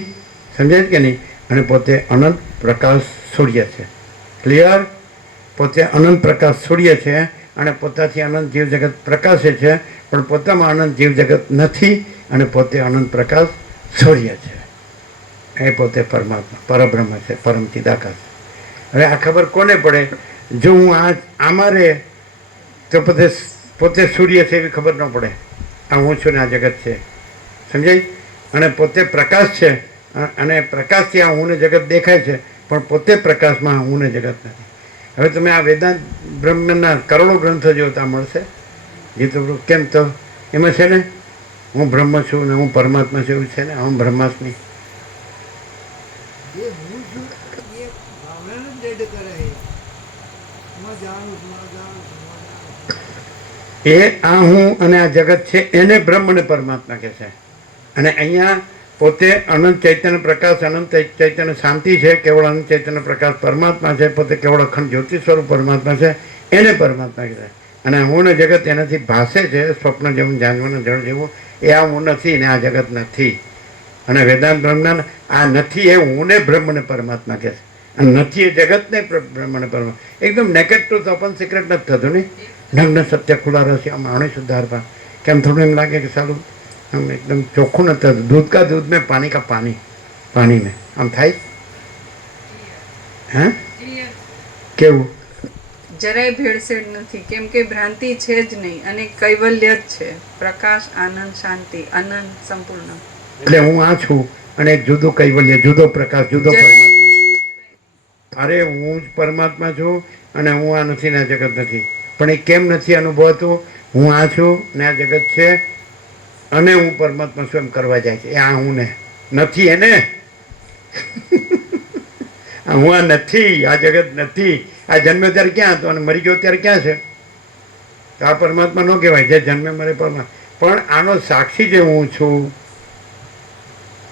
સમજાય કે નહીં? અને પોતે અનંત પ્રકાશ સૂર્ય છે. ક્લિયર? પોતે અનંત પ્રકાશ સૂર્ય છે અને પોતાથી અનંત જીવ જગત પ્રકાશે છે, પણ પોતામાં અનંત જીવ જગત નથી, અને પોતે અનંત પ્રકાશ સૂર્ય છે. એ પોતે પરમાત્મા પરબ્રહ્મ છે, પરમ ચિદાકાશ. હવે આ ખબર કોને પડે? જો હું આમાં રહે તો પોતે સૂર્ય છે એવી ખબર ન પડે. આ હું છું ને આ જગત છે. સમજાય? અને પોતે પ્રકાશ છે, અને પ્રકાશથી આ હું ને જગત દેખાય છે, પણ પોતે પ્રકાશમાં હું ને જગત નથી. હવે તમે આ વેદાંત બ્રહ્મના કરોડો ગ્રંથો જોતા મળશે. એ તો કેમ તો એમાં છે ને હું બ્રહ્મ છું ને હું પરમાત્મા છું એવું છે ને, હું બ્રહ્માસ્મી. એ આ હું અને આ જગત છે એને બ્રહ્મ અને પરમાત્મા કહે છે. અને અહીંયા પોતે અનંત ચૈતન્ય પ્રકાશ, અનંત ચૈતન્ય શાંતિ છે, કેવળ અનંત ચૈતન્ય પ્રકાશ પરમાત્મા છે, પોતે કેવળ અખંડ જ્યોતિ સ્વરૂપ પરમાત્મા છે, એને પરમાત્મા કહે છે. અને હું ને જગત એનાથી ભાસે છે, સ્વપ્ન જેવું, જાનવાનું જળ જેવું. એ આ હું નથી ને આ જગત નથી. અને વેદાંત બ્રહ્મના આ નથી એ હું ને બ્રહ્મ ને પરમાત્મા કહે છે, અને નથી એ જગતને બ્રહ્મ ને પરમાત્મા. એકદમ નેકેડ ટ્રુથ, ઓપન સિક્રેટ નથી થતું ને. ઢંગને સત્ય ખુલ્લા રહેશે. આમ આણે સુધારવા કેમ થોડું એમ લાગે કે સારું આમ એકદમ ચોખ્ખું નથી થતું. દૂધ કા દૂધ મેં પાણી કા પાણી મેં આમ થાય. હા, કેવું? જરાય ભેળસેળ નથી, કેમ કે ભ્રાંતિ છે જ નહીં, અને કૈવલ્ય જ છે. પ્રકાશ, આનંદ, શાંતિ, અનંત, સંપૂર્ણ. એટલે હું આ છું અને એક જુદો કૈવલ્ય, જુદો પ્રકાશ, જુદો પરમાત્મા. અરે હું જ પરમાત્મા છું અને હું આ નથી ને આ જગત નથી. પણ એ કેમ નથી અનુભવાતું? હું આ છું ને આ જગત છે અને હું પરમાત્મા છું એમ કરવા જાય છે. એ આ હું ને નથી એને હું આ નથી, આ જગત નથી. આ જન્મે ત્યારે ક્યાં હતો અને મરી ગયો ત્યારે ક્યાં છે? તો આ પરમાત્મા ન કહેવાય. જે જન્મે મરે પરમાત્મા. પણ આનો સાક્ષી જે હું છું,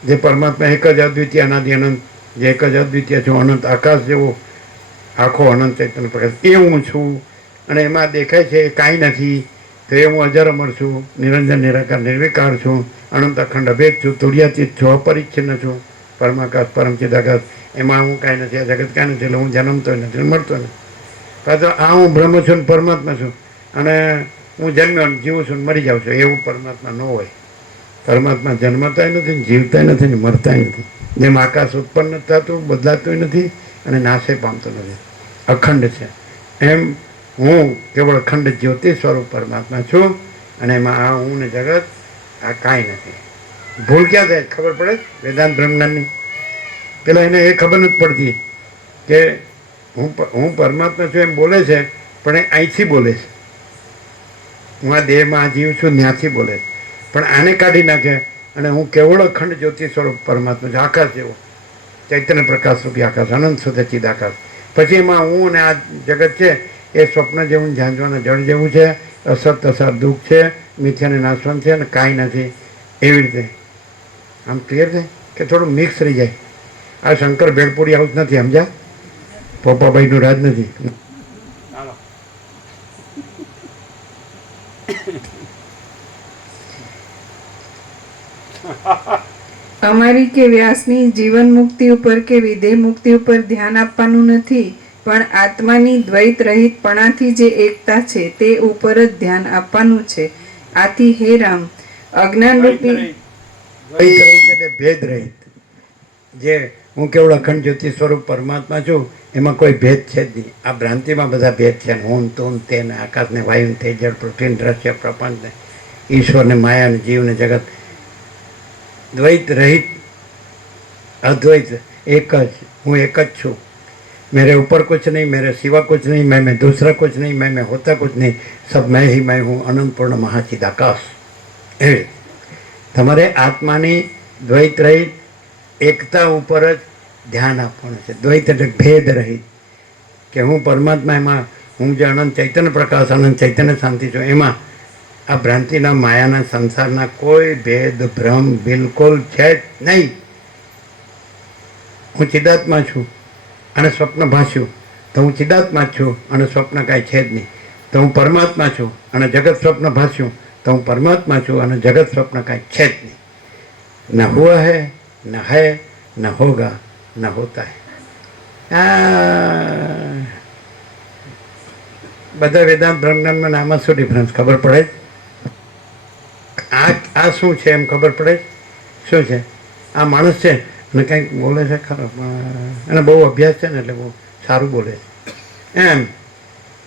જે પરમાત્મા એક જ અદ્વિતીય અનાદિ અનંત, જે એક જ અદ્વિતીય છું, અનંત આકાશ જેવો આખો અનંત ચૈતન્ય પ્રકાશ, એ હું છું. અને એમાં દેખાય છે એ કાંઈ નથી. તો એ હું અજર અમર છું, નિરંજન નિરાકાર નિર્વિકાર છું, અનંત અખંડ અભેદ છું, તુર્યાતીત છું, અપરિચ્છિન્ન છું, પરમાકાશ પરમ ચિદાકાશ. એમાં હું કાંઈ નથી, આ જગત કાંઈ નથી. એટલે હું જન્મતો નથી, મળતો નથી. પાછો આ હું બ્રહ્મ છું ને પરમાત્મા છું, અને હું જન્મ્યો જીવું છું ને મરી જાઉં છું. એવું પરમાત્મા ન હોય. પરમાત્મા જન્મતાય નથી, જીવતાય નથી ને મરતાય નથી. જેમ આકાશ ઉત્પન્ન થતું, બદલાતું નથી અને નાશે પામતો નથી, અખંડ છે. એમ હું કેવળ અખંડ જ્યોતિ સ્વરૂપ પરમાત્મા છું, અને એમાં આ હું ને જગત આ કાંઈ નથી. ભૂલ ક્યાં થાય ખબર પડે? વેદાંત બ્રહ્મજ્ઞાનની પેલા એને એ ખબર નથી પડતી કે હું પરમાત્મા છું એમ બોલે છે, પણ એ અહીંથી બોલે છે. હું આ દેહમાં આ જીવ છું ત્યાંથી બોલે છે, પણ આને કાઢી નાખે અને હું કેવળ અખંડ જ્યોતિ સ્વરૂપ પરમાત્મા છું, આકાશ જેવો ચૈતન્ય પ્રકાશ રૂપી આકાશ, અનંત શુદ્ધ ચિદાકાશ. પછી એમાં હું અને આ જગત છે એ સ્વપ્ન જેવું, ઝાંઝવાના જળ જેવું છે, અસત અસાર દુઃખ છે, મિથ્યાને નાશવંત છે, અને કાંઈ નથી. એવી રીતે આમ ક્લિયર થાય કે થોડું મિક્સ રહી જાય. આ શંકર ભેળપુરી હાઉસ નથી, સમજ્યા? પોપાભાઈનું રાજ નથી. ચાલો અમારી કે વ્યાસની જીવન મુક્તિ ઉપર કે વિદેહ મુક્તિ ઉપર ધ્યાન આપવાનું નથી, પણ આત્માની દ્વૈત રહિતપણાથી જે એકતા છે તે ઉપર જ ધ્યાન આપવાનું છે. આથી હે રામ, અજ્ઞાન રૂપી દ્વૈત રહિત એટલે ભેદ રહિત. જે હું કેવળ અખંડ જ્યોતિ સ્વરૂપ પરમાત્મા છું, એમાં કોઈ ભેદ છે જ નહીં. આ ભ્રાંતિમાં બધા ભેદ છે. હું તું તેને, આકાશને વાયુ તે જળ પૃથ્વી દ્રશ્ય પ્રપંચને, ઈશ્વરને માયાને જીવને જગત. દ્વૈત રહિત अद्वैत एक ज हूँ एक ज छूँ. मेरे ऊपर कुछ नहीं, मेरे सिवा कुछ नहीं, मैं दूसरा कुछ नहीं, मैं होता कुछ नहीं, सब मैं ही मैं हूँ. अनंतपूर्ण महाचिदाकाश. એ તમારે આત્માની દ્વૈત રહિત એકતા ઉપર જ ધ્યાન આપવાનું છે. દ્વૈત એટલે ભેદ રહિત, કે હું પરમાત્મા, એમાં હું જે અનંત ચૈતન્ય પ્રકાશ, અનંત ચૈતન્ય શાંતિ છું, એમાં આ ભ્રાંતિના માયાના સંસારના કોઈ ભેદ ભ્રમ બિલકુલ છે જ નહીં. હું ચિદાત્મા છું અને સ્વપ્ન ભાસ્યું, તો હું ચિદાત્મા જ છું અને સ્વપ્ન કાંઈ છે જ નહીં. તો હું પરમાત્મા છું અને જગત સ્વપ્ન ભાસ્યું, તો હું પરમાત્મા છું અને જગત સ્વપ્ન કાંઈ છે જ નહીં. ન હુआ है, ન है, ન होगा, ન होता है. બધા વેદાંત બ્રહ્મજ્ઞાનમાં આમાં શું ડિફરન્સ ખબર પડે? આ શું છે એમ ખબર પડે? શું છે? આ માણસ છે અને કંઈક બોલે છે ખરો, એને બહુ અભ્યાસ છે ને એટલે બહુ સારું બોલે છે એમ.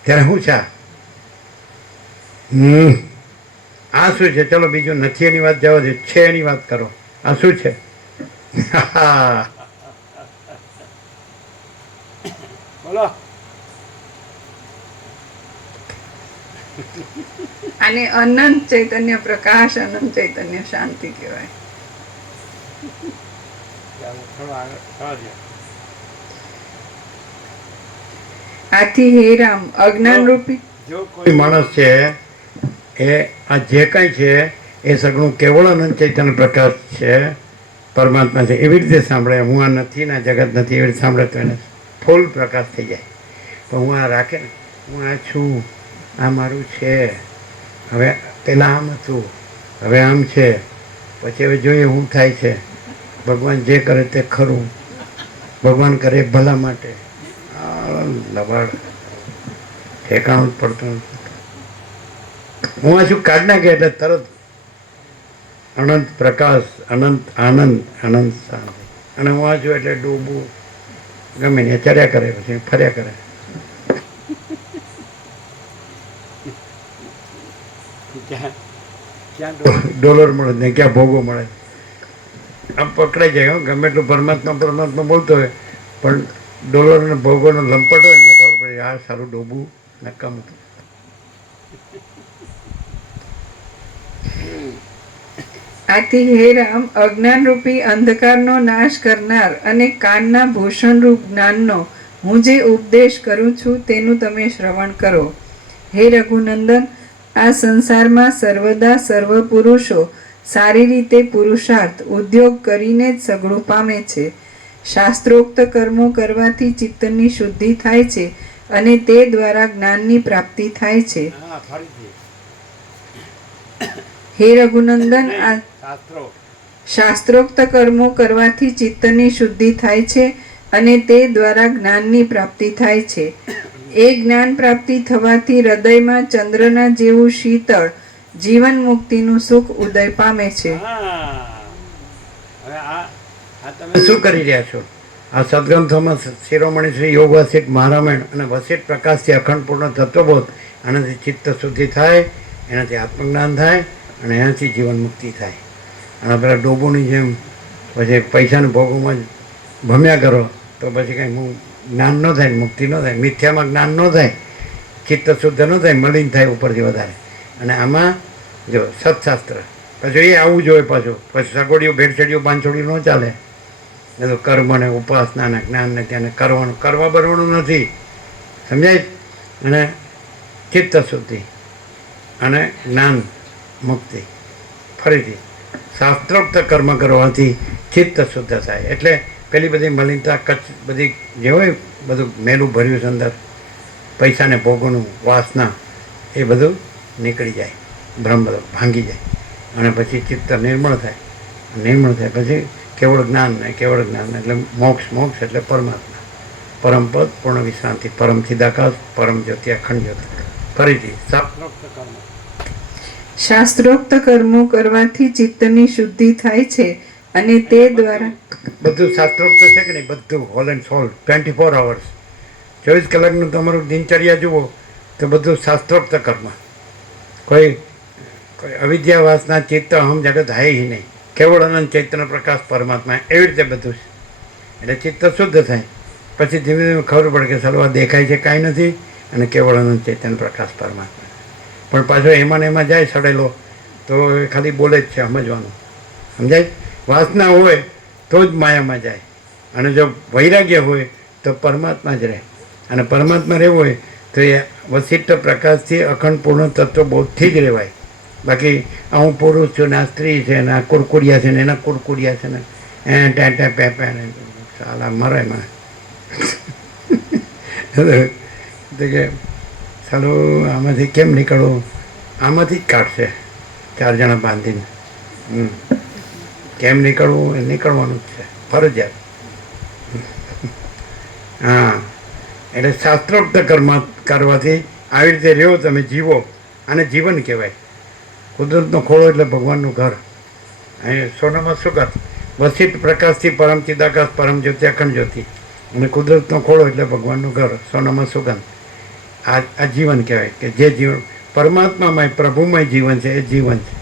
ત્યારે શું છે? આ શું છે? ચલો બીજું નથી એની વાત જવા દે, છે એની વાત કરો. આ શું છે? બોલો. આને અનંત ચૈતન્ય પ્રકાશ, અનંત ચૈતન્ય શાંતિ કહેવાય. ચાલો થોડો આગળ થવા દો. આથી હે રામ, અજ્ઞાન રૂપી જો કોઈ માણસ છે એ આ જે કાંઈ છે એ સગળું કેવળ અનંત ચૈતન્ય પ્રકાશ છે, પરમાત્મા છે, એવી રીતે સાંભળે. હું આ નથી ને જગત નથી, એવી રીતે સાંભળે તો એને ફૂલ પ્રકાશ થઈ જાય. પણ હું આ રાખે ને, હું આ છું, આ મારું છે, હવે પહેલાં આમ હતું, હવે આમ છે, પછી હવે જોઈએ શું થાય છે. ભગવાન જે કરે તે ખરું, ભગવાન કરે ભલા માટે. લવાડ ઠેકાણું જ પડતું નથી. હું આ શું કાઢ નાખે એટલે તરત અનંત પ્રકાશ, અનંત આનંદ, અનંત શાંતિ. અને હું આ છું એટલે ડૂબું ગમે ને ચર્યા કરે, પછી ફર્યા કરે. ક્યાં ક્યાં ડોલર મળે ને ક્યાં ભોગો મળે. આમ પકડાઈ જાય. ગમે એટલું પરમાત્મા પરમાત્મા બોલતો હોય, પણ ડોલર અને ભોગોનો લંપટ હોય ને ખબર પડે આ સારું ડોબું નકામ હતું. આથી હે રામ, અજ્ઞાન રૂપી અંધકારનો નાશ કરનાર અને કાનના ભૂષણ રૂપ જ્ઞાનનો હું જે ઉપદેશ કરું છું તેનું તમે શ્રવણ કરો. હે રઘુનંદન, આ સંસારમાં સર્વદા સર્વ પુરુષો સારી રીતે પુરુષાર્થ ઉદ્યોગ કરીને જ સગળું પામે છે. શાસ્ત્રોક્ત કર્મો કરવાથી ચિત્તની શુદ્ધિ થાય છે અને તે દ્વારા જ્ઞાનની પ્રાપ્તિ થાય છે. હા ફરીથી હે રઘુનંદન, આ શાસ્ત્રો શાસ્ત્રોક્ત કર્મો કરવાથી ચિત્તની શુદ્ધિ થાય છે અને તે દ્વારા જ્ઞાનની પ્રાપ્તિ થાય છે. એ જ્ઞાન પ્રાપ્તિ થવાથી હૃદયમાં ચંદ્રના જેવું શીતળ જીવન મુક્તિનું સુખ ઉદય પામે છે. હા હવે આ તમે શું કરી રહ્યા છો? આ સદગ્રંથોમાં શિરોમણી શ્રી યોગ વસિષ્ઠ મહારામાયણ અને વસિષ્ઠ પ્રકાશથી અખંડ પૂર્ણ તત્વબોધ, આનાથી ચિત્ત શુદ્ધિ થાય, એનાથી આત્મજ્ઞાન થાય અને એનાથી જીવન મુક્તિ થાય. અને પેલા ડોબોની જેમ પછી પૈસાના ભોગોમાં જ ભમ્યા કરો તો પછી કાંઈ જ્ઞાન ન થાય, મુક્તિ ન થાય, મિથ્યામાં જ્ઞાન ન થાય, ચિત્ત શુદ્ધ ન થાય, મલિન થાય ઉપરથી વધારે. અને આમાં જો સત્શાસ્ત્ર પછી એ આવવું જોઈએ. પાછું પછી સગોડીઓ ભેળસેડીઓ પાંચોડીઓ ન ચાલે. એ તો કર્મ ને ઉપાસના ને જ્ઞાન ને ત્યાં કરવાનું, કરવા બરવાનું નથી, સમજાય? અને ચિત્ત શુદ્ધિ અને જ્ઞાન મુક્તિ. ફરીથી શાસ્ત્રોક્ત કર્મ કરવાથી ચિત્ત શુદ્ધ થાય. એટલે પેલી બધી મલિનતા કચ્છ બધી જે હોય બધું મેલું ભર્યું છે અંદર, પૈસાને ભોગોનું વાસના, એ બધું નીકળી જાય, ભ્રમ બધો ભાંગી જાય, અને પછી ચિત્ત નિર્મળ થાય પછી કેવળ જ્ઞાન ને કેવળ જ્ઞાન એટલે મોક્ષ એટલે પરમાત્મા, પરમ પદ, પૂર્ણ વિશ્રાંતિ, પરમ ચિદાકાશ, પરમ જ્યોતિ, અખંડ જ્યોતિ. ફરીથી શાસ્ત્રોક્ત કર્મ. શાસ્ત્રોક્ત કર્મો કરવાથી ચિત્તની શુદ્ધિ થાય છે અને તે દ્વારા બધું શાસ્ત્રોક્ત છે કે નહીં? બધું હોલ એન્ડ સોલ 24 hours, 24 કલાકનું તમારું દિનચર્યા જુઓ તો બધું શાસ્ત્રોક્ત કર્મ. કોઈ અવિદ્યા વાસના ચિત્ત અહમ જગત હૈ હિ નહીં, કેવળ અનંત ચૈતન્ય પ્રકાશ પરમાત્મા, એવી રીતે બધું છે. એટલે ચિત્ત શુદ્ધ થાય પછી ધીમે ધીમે ખબર પડે કે સારું આ દેખાય છે કાંઈ નથી, અને કેવળ અનંત ચૈતન્ય પ્રકાશ પરમાત્મા. પણ પાછો એમાં ને એમાં જાય સડેલો તો એ ખાલી બોલે જ છે, સમજવાનું સમજાય. વાસના હોય તો જ માયામાં જાય, અને જો વૈરાગ્ય હોય તો પરમાત્મા જ રહે, અને પરમાત્મા રહેવું હોય તો એ વશિષ્ઠ પ્રકાશથી અખંડ પૂર્ણ તત્વ બોધથી જ રહેવાય. બાકી આ હું પુરુષ છું ને આ સ્ત્રી છે ને આ કુરકુડિયા છે ને એના કુરકુડિયા છે ને ટે પે ને સાલા મરે મને તો કે સાલું આમાંથી કેમ નીકળવું? આમાંથી જ કાઢશે 4 જણા બાંધીને. કેમ નીકળવું? એ નીકળવાનું જ છે, ફરજિયાત. હા, એટલે શાસ્ત્રોક્ત કર્મ કરવાથી આવી રીતે રહ્યો તમે, જીવો, અને જીવન કહેવાય. કુદરતનો ખોળો એટલે ભગવાનનું ઘર. અહીં સોનામાં સુગત, વશિષ્ઠ પ્રકાશથી પરમ ચિદાકાશ, પરમ જ્યોતિ, અખંડ જ્યોતિ, અને કુદરતનો ખોળો એટલે ભગવાનનું ઘર, સોનામાં સુગંધ. આ જીવન કહેવાય કે જે જીવન પરમાત્મામય પ્રભુમય જીવન છે એ જીવન છે.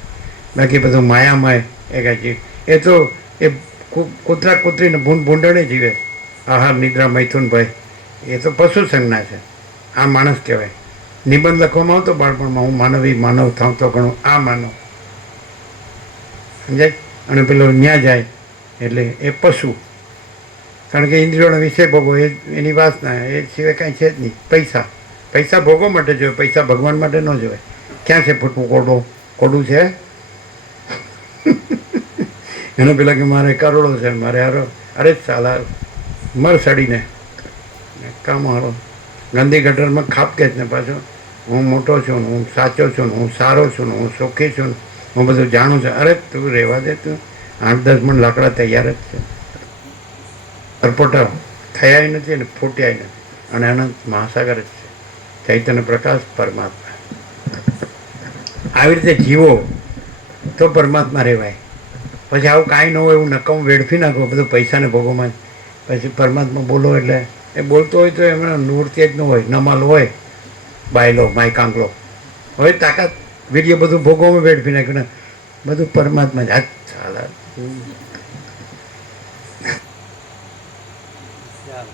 બાકી બધું માયામય એ કાંઈ જીવ, એ તો એ કૂતરા કૂતરીને ભૂંડણે જીવે. આહાર નિદ્રા મૈથુન ભય એ તો પશુ સંજ્ઞા છે. આ માણસ કહેવાય. નિબંધ લખવામાં આવતો બાળપણમાં, હું માનવ થાઉં તો ઘણું આ માનવ, સમજાય. અને પેલો ન્યા જાય એટલે એ પશુ, કારણ કે ઇન્દ્રિયોનો વિષય ભોગવો એ એની વાસના, એ સિવાય કાંઈ છે જ નહીં. પૈસા ભોગવા માટે જોઈએ, પૈસા ભગવાન માટે ન જોઈએ. ક્યાં છે ફૂટવું? કોડું છે એને પેલા કે મારે કરોડો છે, મારે અરે સાલા મર સડીને કામ હારો ગંદી ગટરમાં ખાપકે જ ને પાછો હું મોટો છું, હું સાચો છું, હું સારો છું, હું સુખી છું, હું બધું જાણું છું. અરે તું રહેવા દે, તું 8-10 મણ લાકડા તૈયાર જ છે, અરપોટા થયા નથી અને ફૂટ્યા નથી, અને અનંત મહાસાગર જ છે, ચૈતન્ય પ્રકાશ પરમાત્મા. આવી રીતે જીવો તો પરમાત્મા રહેવાય. પછી આવું કાંઈ ન હોય એવું નકામ વેડફી નાખો બધું પૈસાને ભોગવમાં, પછી પરમાત્મા બોલો એટલે એ બોલતો હોય તો એમાં નૃત્ય જ ન હોય, નમાલ હોય, બાયલો માયકાંગલો હોય, તાકાત વિડીયો બધું ભોગવમાં વેડફી નાખ્યું ને બધું પરમાત્મા જ. હાથ ચાલે ચાલો.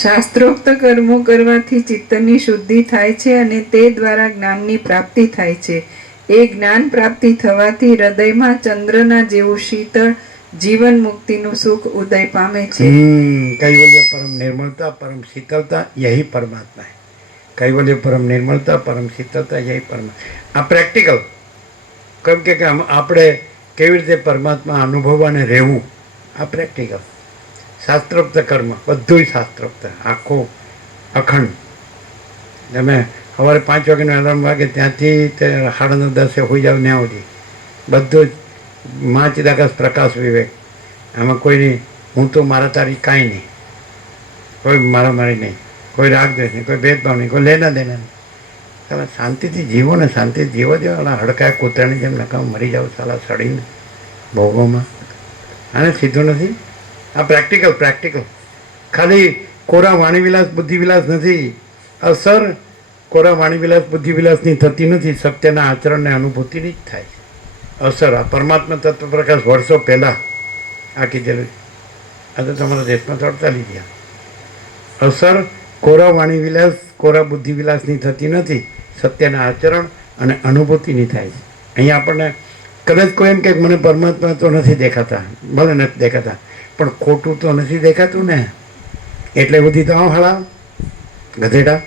શાસ્ત્રોક્ત કર્મો કરવાથી ચિત્તની શુદ્ધિ થાય છે અને તે દ્વારા જ્ઞાનની પ્રાપ્તિ થાય છે. એ જ્ઞાન પ્રાપ્તિ થવાથી હૃદયમાં ચંદ્રના જેવું શીતળ જીવન મુક્તિનું સુખ ઉદય પામે છે. કૈવલ્ય પરમ નિર્મળતા, પરમ શીતળતા, યહી પરમાત્મા है. કૈવલ્ય પરમ નિર્મળતા, પરમ શીતળતા, યહી પરમાત્મા. આ પ્રેક્ટિકલ, કેમ કે આપણે કેવી રીતે પરમાત્મા અનુભવવાને રહેવું, આ પ્રેક્ટિકલ. શાસ્ત્રોક્ત કર્મ બધુંય શાસ્ત્રોક્ત, આખું અખંડ. તમે સવારે 5 વાગ્યાનો એલાર્મ વાગે ત્યાંથી તે 9:30 હોઈ જાવ ત્યાં સુધી બધું જ મા ચિદાકાશ પ્રકાશ વિવેક. આમાં કોઈની હું તો મારા તારી કાંઈ નહીં, કોઈ મારામારી નહીં, કોઈ રાગદ્વેષ નહીં, કોઈ ભેદભાવ નહીં, કોઈ લેના દેના નહીં. સાલા શાંતિથી જીવો ને, શાંતિથી જીવો દો. ઓલા હડકાયા કૂતરાની જેમ નકામ મરી જાઓ સાલા સડીને ભોગોમાં. આને સીધું નથી. આ પ્રેક્ટિકલ. ખાલી કોરા વાણીવિલાસ બુદ્ધિવિલાસ નથી. અસર કોરા વાણીવિલાસ બુદ્ધિવિલાસની થતી નથી, સત્યના આચરણને અનુભૂતિની જ થાય છે. અસર આ પરમાત્મા તત્વ પ્રકાશ વર્ષો પહેલાં આ કીધેલું. આ તો તમારા દેશમાં 48 ગયા. અસર કોરા વાણીવિલાસ, કોરા બુદ્ધિવિલાસની થતી નથી, સત્યના આચરણ અને અનુભૂતિની થાય છે. અહીંયા આપણને કદાચ કોઈ એમ કે મને પરમાત્મા તો નથી દેખાતા, ભલે નથી દેખાતા, પણ ખોટું તો નથી દેખાતું ને, એટલે બધી તો હળાવ ગધેડા.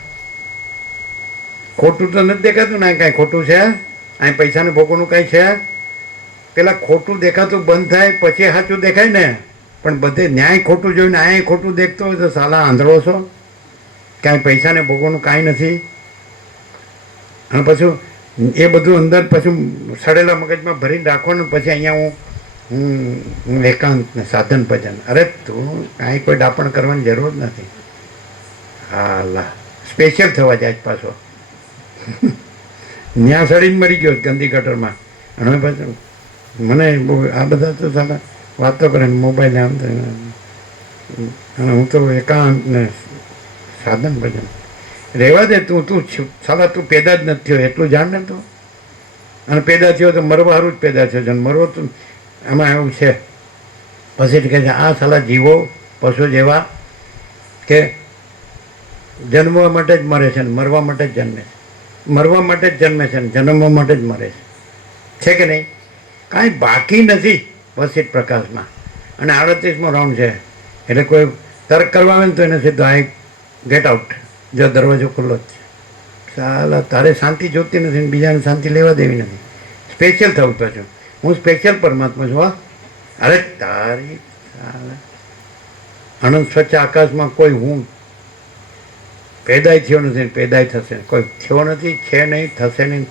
ખોટું તો નથી દેખાતું ને, કાંઈ ખોટું છે? અહીં પૈસાને ભોગવવાનું કાંઈ છે? પેલા ખોટું દેખાતું બંધ થાય પછી સાચું દેખાય ને. પણ બધે ન્યાય ખોટું જોઈને અહીંયા ખોટું દેખતો હોય તો સાલા આંધળો છો. કાંઈ પૈસાને ભોગવવાનું કાંઈ નથી. અને પછી એ બધું અંદર પછી સડેલા મગજમાં ભરીને રાખવાનું. પછી અહીંયા હું એકાંત ને સાધન ભજન. અરે તું કાંઈ કોઈ ડાપણ કરવાની જરૂર જ નથી. હાલા સ્પેશિયલ થવા જાય પાછો. ન્યા સડીને મરી ગયો ગંદી ગટરમાં. અને હવે પાછું મને બહુ આ બધા તો સાલા વાતો કરે ને મોબાઈલ આમ અને હું તો એકાંત ને સાધન ભજન. રહેવા દે તું સાલા તું પેદા જ નથી થયો એટલું જાણ ને તું. અને પેદા થયો તો મરવા સારું જ પેદા થયો છે. અને મરવો તો આમાં એવું છે. પછી કહે છે આ સાલા જીવો પશુ જેવા કે જન્મવા માટે જ મરે છે ને મરવા માટે જ જન્મે છે. મરવા માટે જ જન્મે છે ને જન્મવા માટે જ મરે છે કે નહીં? કાંઈ બાકી નથી વસિત પ્રકાશમાં. અને 38મો રાઉન્ડ છે એટલે કોઈ તર્ક કરવા આવે ને તો એને સીધો આ ગેટ આઉટ. જો દરવાજો ખુલ્લો જ છે. સાલા તારે શાંતિ જોતી નથી ને બીજાને શાંતિ લેવા દેવી નથી. સ્પેશિયલ થવું પાછું. હું સ્પેશિયલ પરમાત્મા છું. હા અરે તારી સાલા અનંત સ્વચ્છ આકાશમાં કોઈ હું પેદાય થયો નથી ને પેદાય થશે. કોઈ થયો નથી, છે નહીં, થશે નહીં,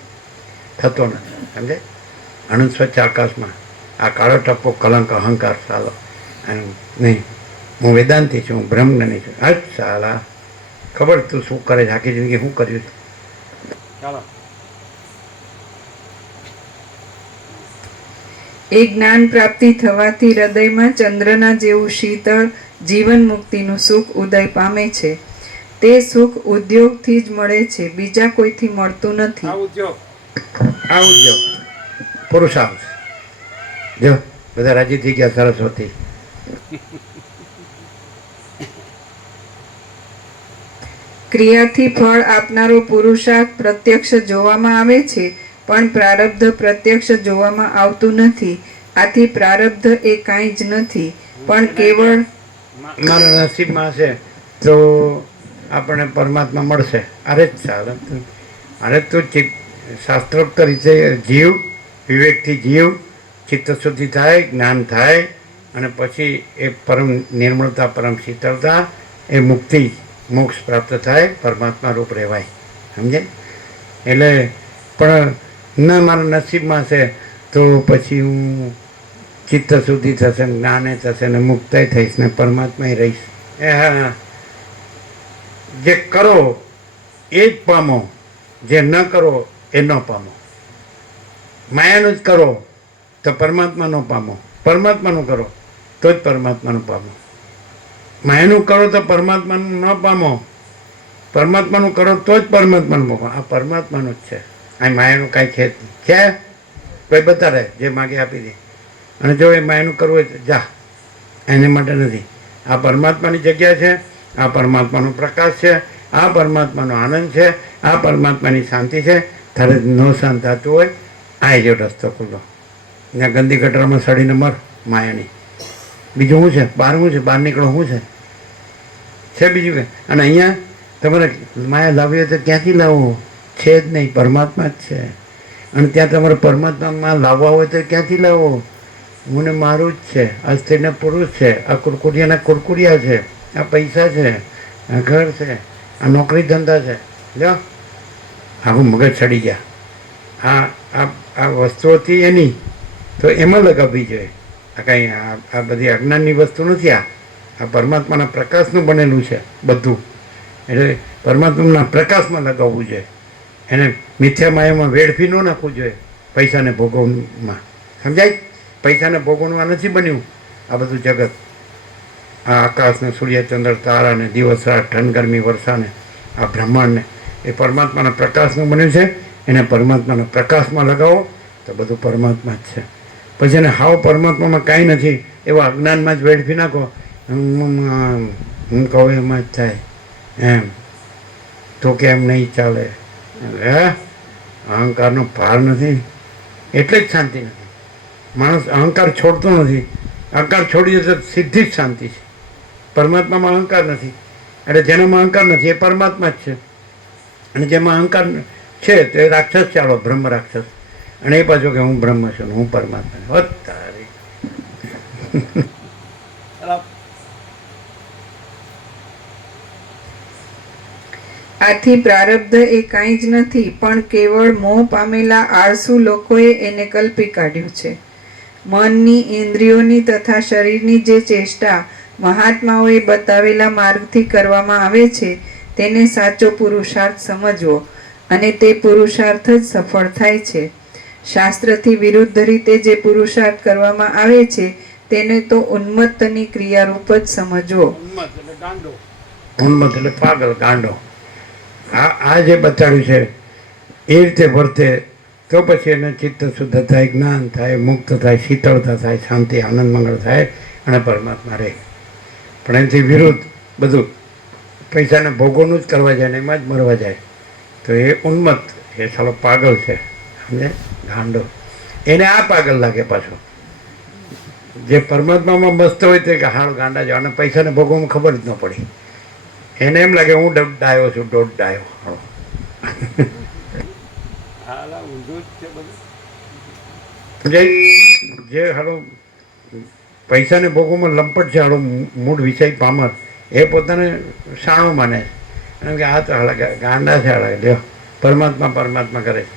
થતો નથી. સમજે? અનંત સ્વચ્છ આકાશમાં આ કાળો ટપ્પો કલંક અહંકાર સાલો નહીં. હું વેદાંતી છું, હું બ્રહ્મજ્ઞાની છું. હા સાલા ખબર તું શું કરે છે, આખી જિંદગી શું કર્યું છે. ચાલો એ જ્ઞાન પ્રાપ્તિ થવાથી હૃદયમાં ચંદ્રના જેવું શીતળ જીવન મુક્તિનું સુખ ઉદય પામે છે. તે સુખ ઉદ્યોગથી જ મળે છે, બીજા કોઈથી મળતું નથી. આ ઉદ્યોગ પુરુષાર્થ. જો બધા રાજી થઈ ગયા સરસ્વતી. ક્રિયાથી ફળ આપનારો પુરુષાર્થ પ્રત્યક્ષ જોવામાં આવે છે, પણ પ્રારબ્ધ પ્રત્યક્ષ જોવામાં આવતું નથી. આથી પ્રારબ્ધ એ કાંઈ જ નથી, પણ કેવળ મારા નસીબમાં છે તો આપણને પરમાત્મા મળશે. અરે ચાલે અરે તું શાસ્ત્રોક્ત રીતે જીવ, વિવેકથી જીવ, ચિત્ત શુદ્ધિ થાય, જ્ઞાન થાય અને પછી એ પરમ નિર્મળતા, પરમ શીતળતા, એ મુક્તિ, મોક્ષ પ્રાપ્ત થાય, પરમાત્મા રૂપ રહેવાય. સમજે? એટલે પણ ના મારા નસીબમાં છે તો પછી હું ચિત્ત શુદ્ધિ થશે, જ્ઞાને થશે ને મુક્તય થઈશ ને પરમાત્મા રહીશ. એ હા, જે કરો એ જ પામો, જે ન કરો એ ન પામો. માયાનું જ કરો તો પરમાત્માનો પામો, પરમાત્માનું કરો તો જ પરમાત્માનું પામો. માયાનું કરો તો પરમાત્માનું ન પામો, પરમાત્માનું કરો તો જ પરમાત્માનું પામો. આ પરમાત્માનું જ છે. આ માયાનું કાંઈ છે જ નહીં. છે કોઈ બતાડે જે માગે આપી દે. અને જો એ માયાનું કરવું હોય તો જા, એને માટે નથી. આ પરમાત્માની જગ્યા છે, આ પરમાત્માનો પ્રકાશ છે, આ પરમાત્માનો આનંદ છે, આ પરમાત્માની શાંતિ છે. તારે ન શાંત થતું હોય આ જો રસ્તો ખુલ્લો. ત્યાં ગંદી ગટરમાં સડીને મર માયાની. બીજું શું છે? બહાર શું છે? બહાર નીકળો શું છે બીજું કે? અને અહીંયા તમારે માયા લાવી હોય તો ક્યાંથી લાવો? છે જ નહીં, પરમાત્મા જ છે. અને ત્યાં તમારે પરમાત્મામાં લાવવા હોય તો ક્યાંથી લાવો? હું ને મારું જ છે. આ સ્ત્રીને પુરુષ છે, આ કુરકુરિયાના કુરકુરિયા છે, આ પૈસા છે, આ ઘર છે, આ નોકરી ધંધા છે. જો આખું મગજ ચડી ગયા. આ વસ્તુઓથી એની તો એમાં લગાવવી જોઈએ. આ કાંઈ આ બધી અજ્ઞાનની વસ્તુ નથી. આ પરમાત્માના પ્રકાશનું બનેલું છે બધું. એટલે પરમાત્માના પ્રકાશમાં લગાવવું જોઈએ. એને મિથ્યા માયામાં વેડફી ન નાખવું જોઈએ પૈસાને ભોગવવામાં. સમજાય? પૈસાને ભોગવવા નથી બન્યું આ બધું જગત. આ આકાશને, સૂર્યચંદ્ર, તારાને, દિવસ રાત, ઠંડ ગરમી, વર્ષાને, આ બ્રહ્માંડને એ પરમાત્માના પ્રકાશનું બન્યું છે. એને પરમાત્માના પ્રકાશમાં લગાવો તો બધું પરમાત્મા જ છે. પછી એને હાવ પરમાત્મામાં કાંઈ નથી એવા અજ્ઞાનમાં જ વેડફી નાખો. હું કહું એમાં જ થાય એમ તો કેમ નહીં ચાલે? હે અહંકારનો પાર નથી એટલે જ શાંતિ નથી. માણસ અહંકાર છોડતો નથી. અહંકાર છોડી દે તો સીધી જ શાંતિ છે. પરમાત્મામાં અહંકાર નથી. એટલે જેનામાં અહંકાર નથી એ પરમાત્મા જ છે. અને જેમાં અહંકાર છે તે રાક્ષસ ચાલો, બ્રહ્મ રાક્ષસ. અને એ પાછું કે હું બ્રહ્મ છું ને હું પરમાત્મા છું. હોત તારી. બરાબર. આથી પ્રારબ્ધ એ કાંઈ જ નથી, પણ કેવળ મોહ પામેલા આળસુ લોકોએ એને કલ્પી કાઢ્યું છે. મનની, ઇન્દ્રિયોની તથા શરીરની જે ચેષ્ટા મહાત્માઓએ બતાવેલા માર્ગથી કરવામાં આવે છે તેને સાચો પુરુષાર્થ સમજવો, અને તે પુરુષાર્થ જ સફળ થાય છે. શાસ્ત્રથી વિરુદ્ધ રીતે જે પુરુષાર્થ કરવામાં આવે છે તેને તો ઉન્મત્તની ક્રિયારૂપ જ સમજવો. ઉન્મત્ત એટલે ગાંડો. ઉન્મત્ત એટલે પાગલ, ગાંડો. આ જે બતાડ્યું છે એ રીતે વર્તે તો પછી એને ચિત્ત શુદ્ધ થાય, જ્ઞાન થાય, મુક્ત થાય, શીતળતા થાય, શાંતિ, આનંદ, મંગળ થાય અને પરમાત્મા રહે. પણ એનાથી વિરુદ્ધ બધું પૈસાને ભોગવનું જ કરવા જાય ને એમાં જ મરવા જાય તો એ ઉન્મત્ત, એ સાલો પાગલ છે. સમજે? ગાંડો. એને આ પાગલ લાગે પાછો. જે પરમાત્મામાં મસ્ત હોય તે કે હાલ ગાંડા જાવ અને પૈસાને ભોગવવામાં ખબર જ ન પડી. એને એમ લાગે હું ડાયો છું, દોઢ ડાયો. હાલો. હાલા ઊંધું જ છે બધું. જે હાલો પૈસાને ભોગવવામાં લંપટ છે, હાલો મૂળ વિષય પામર, એ પોતાને શાણો માને છે. એમ કે આ તો હાલા ગાંડા છે, હાલા લ્યો પરમાત્મા પરમાત્મા કરે છે.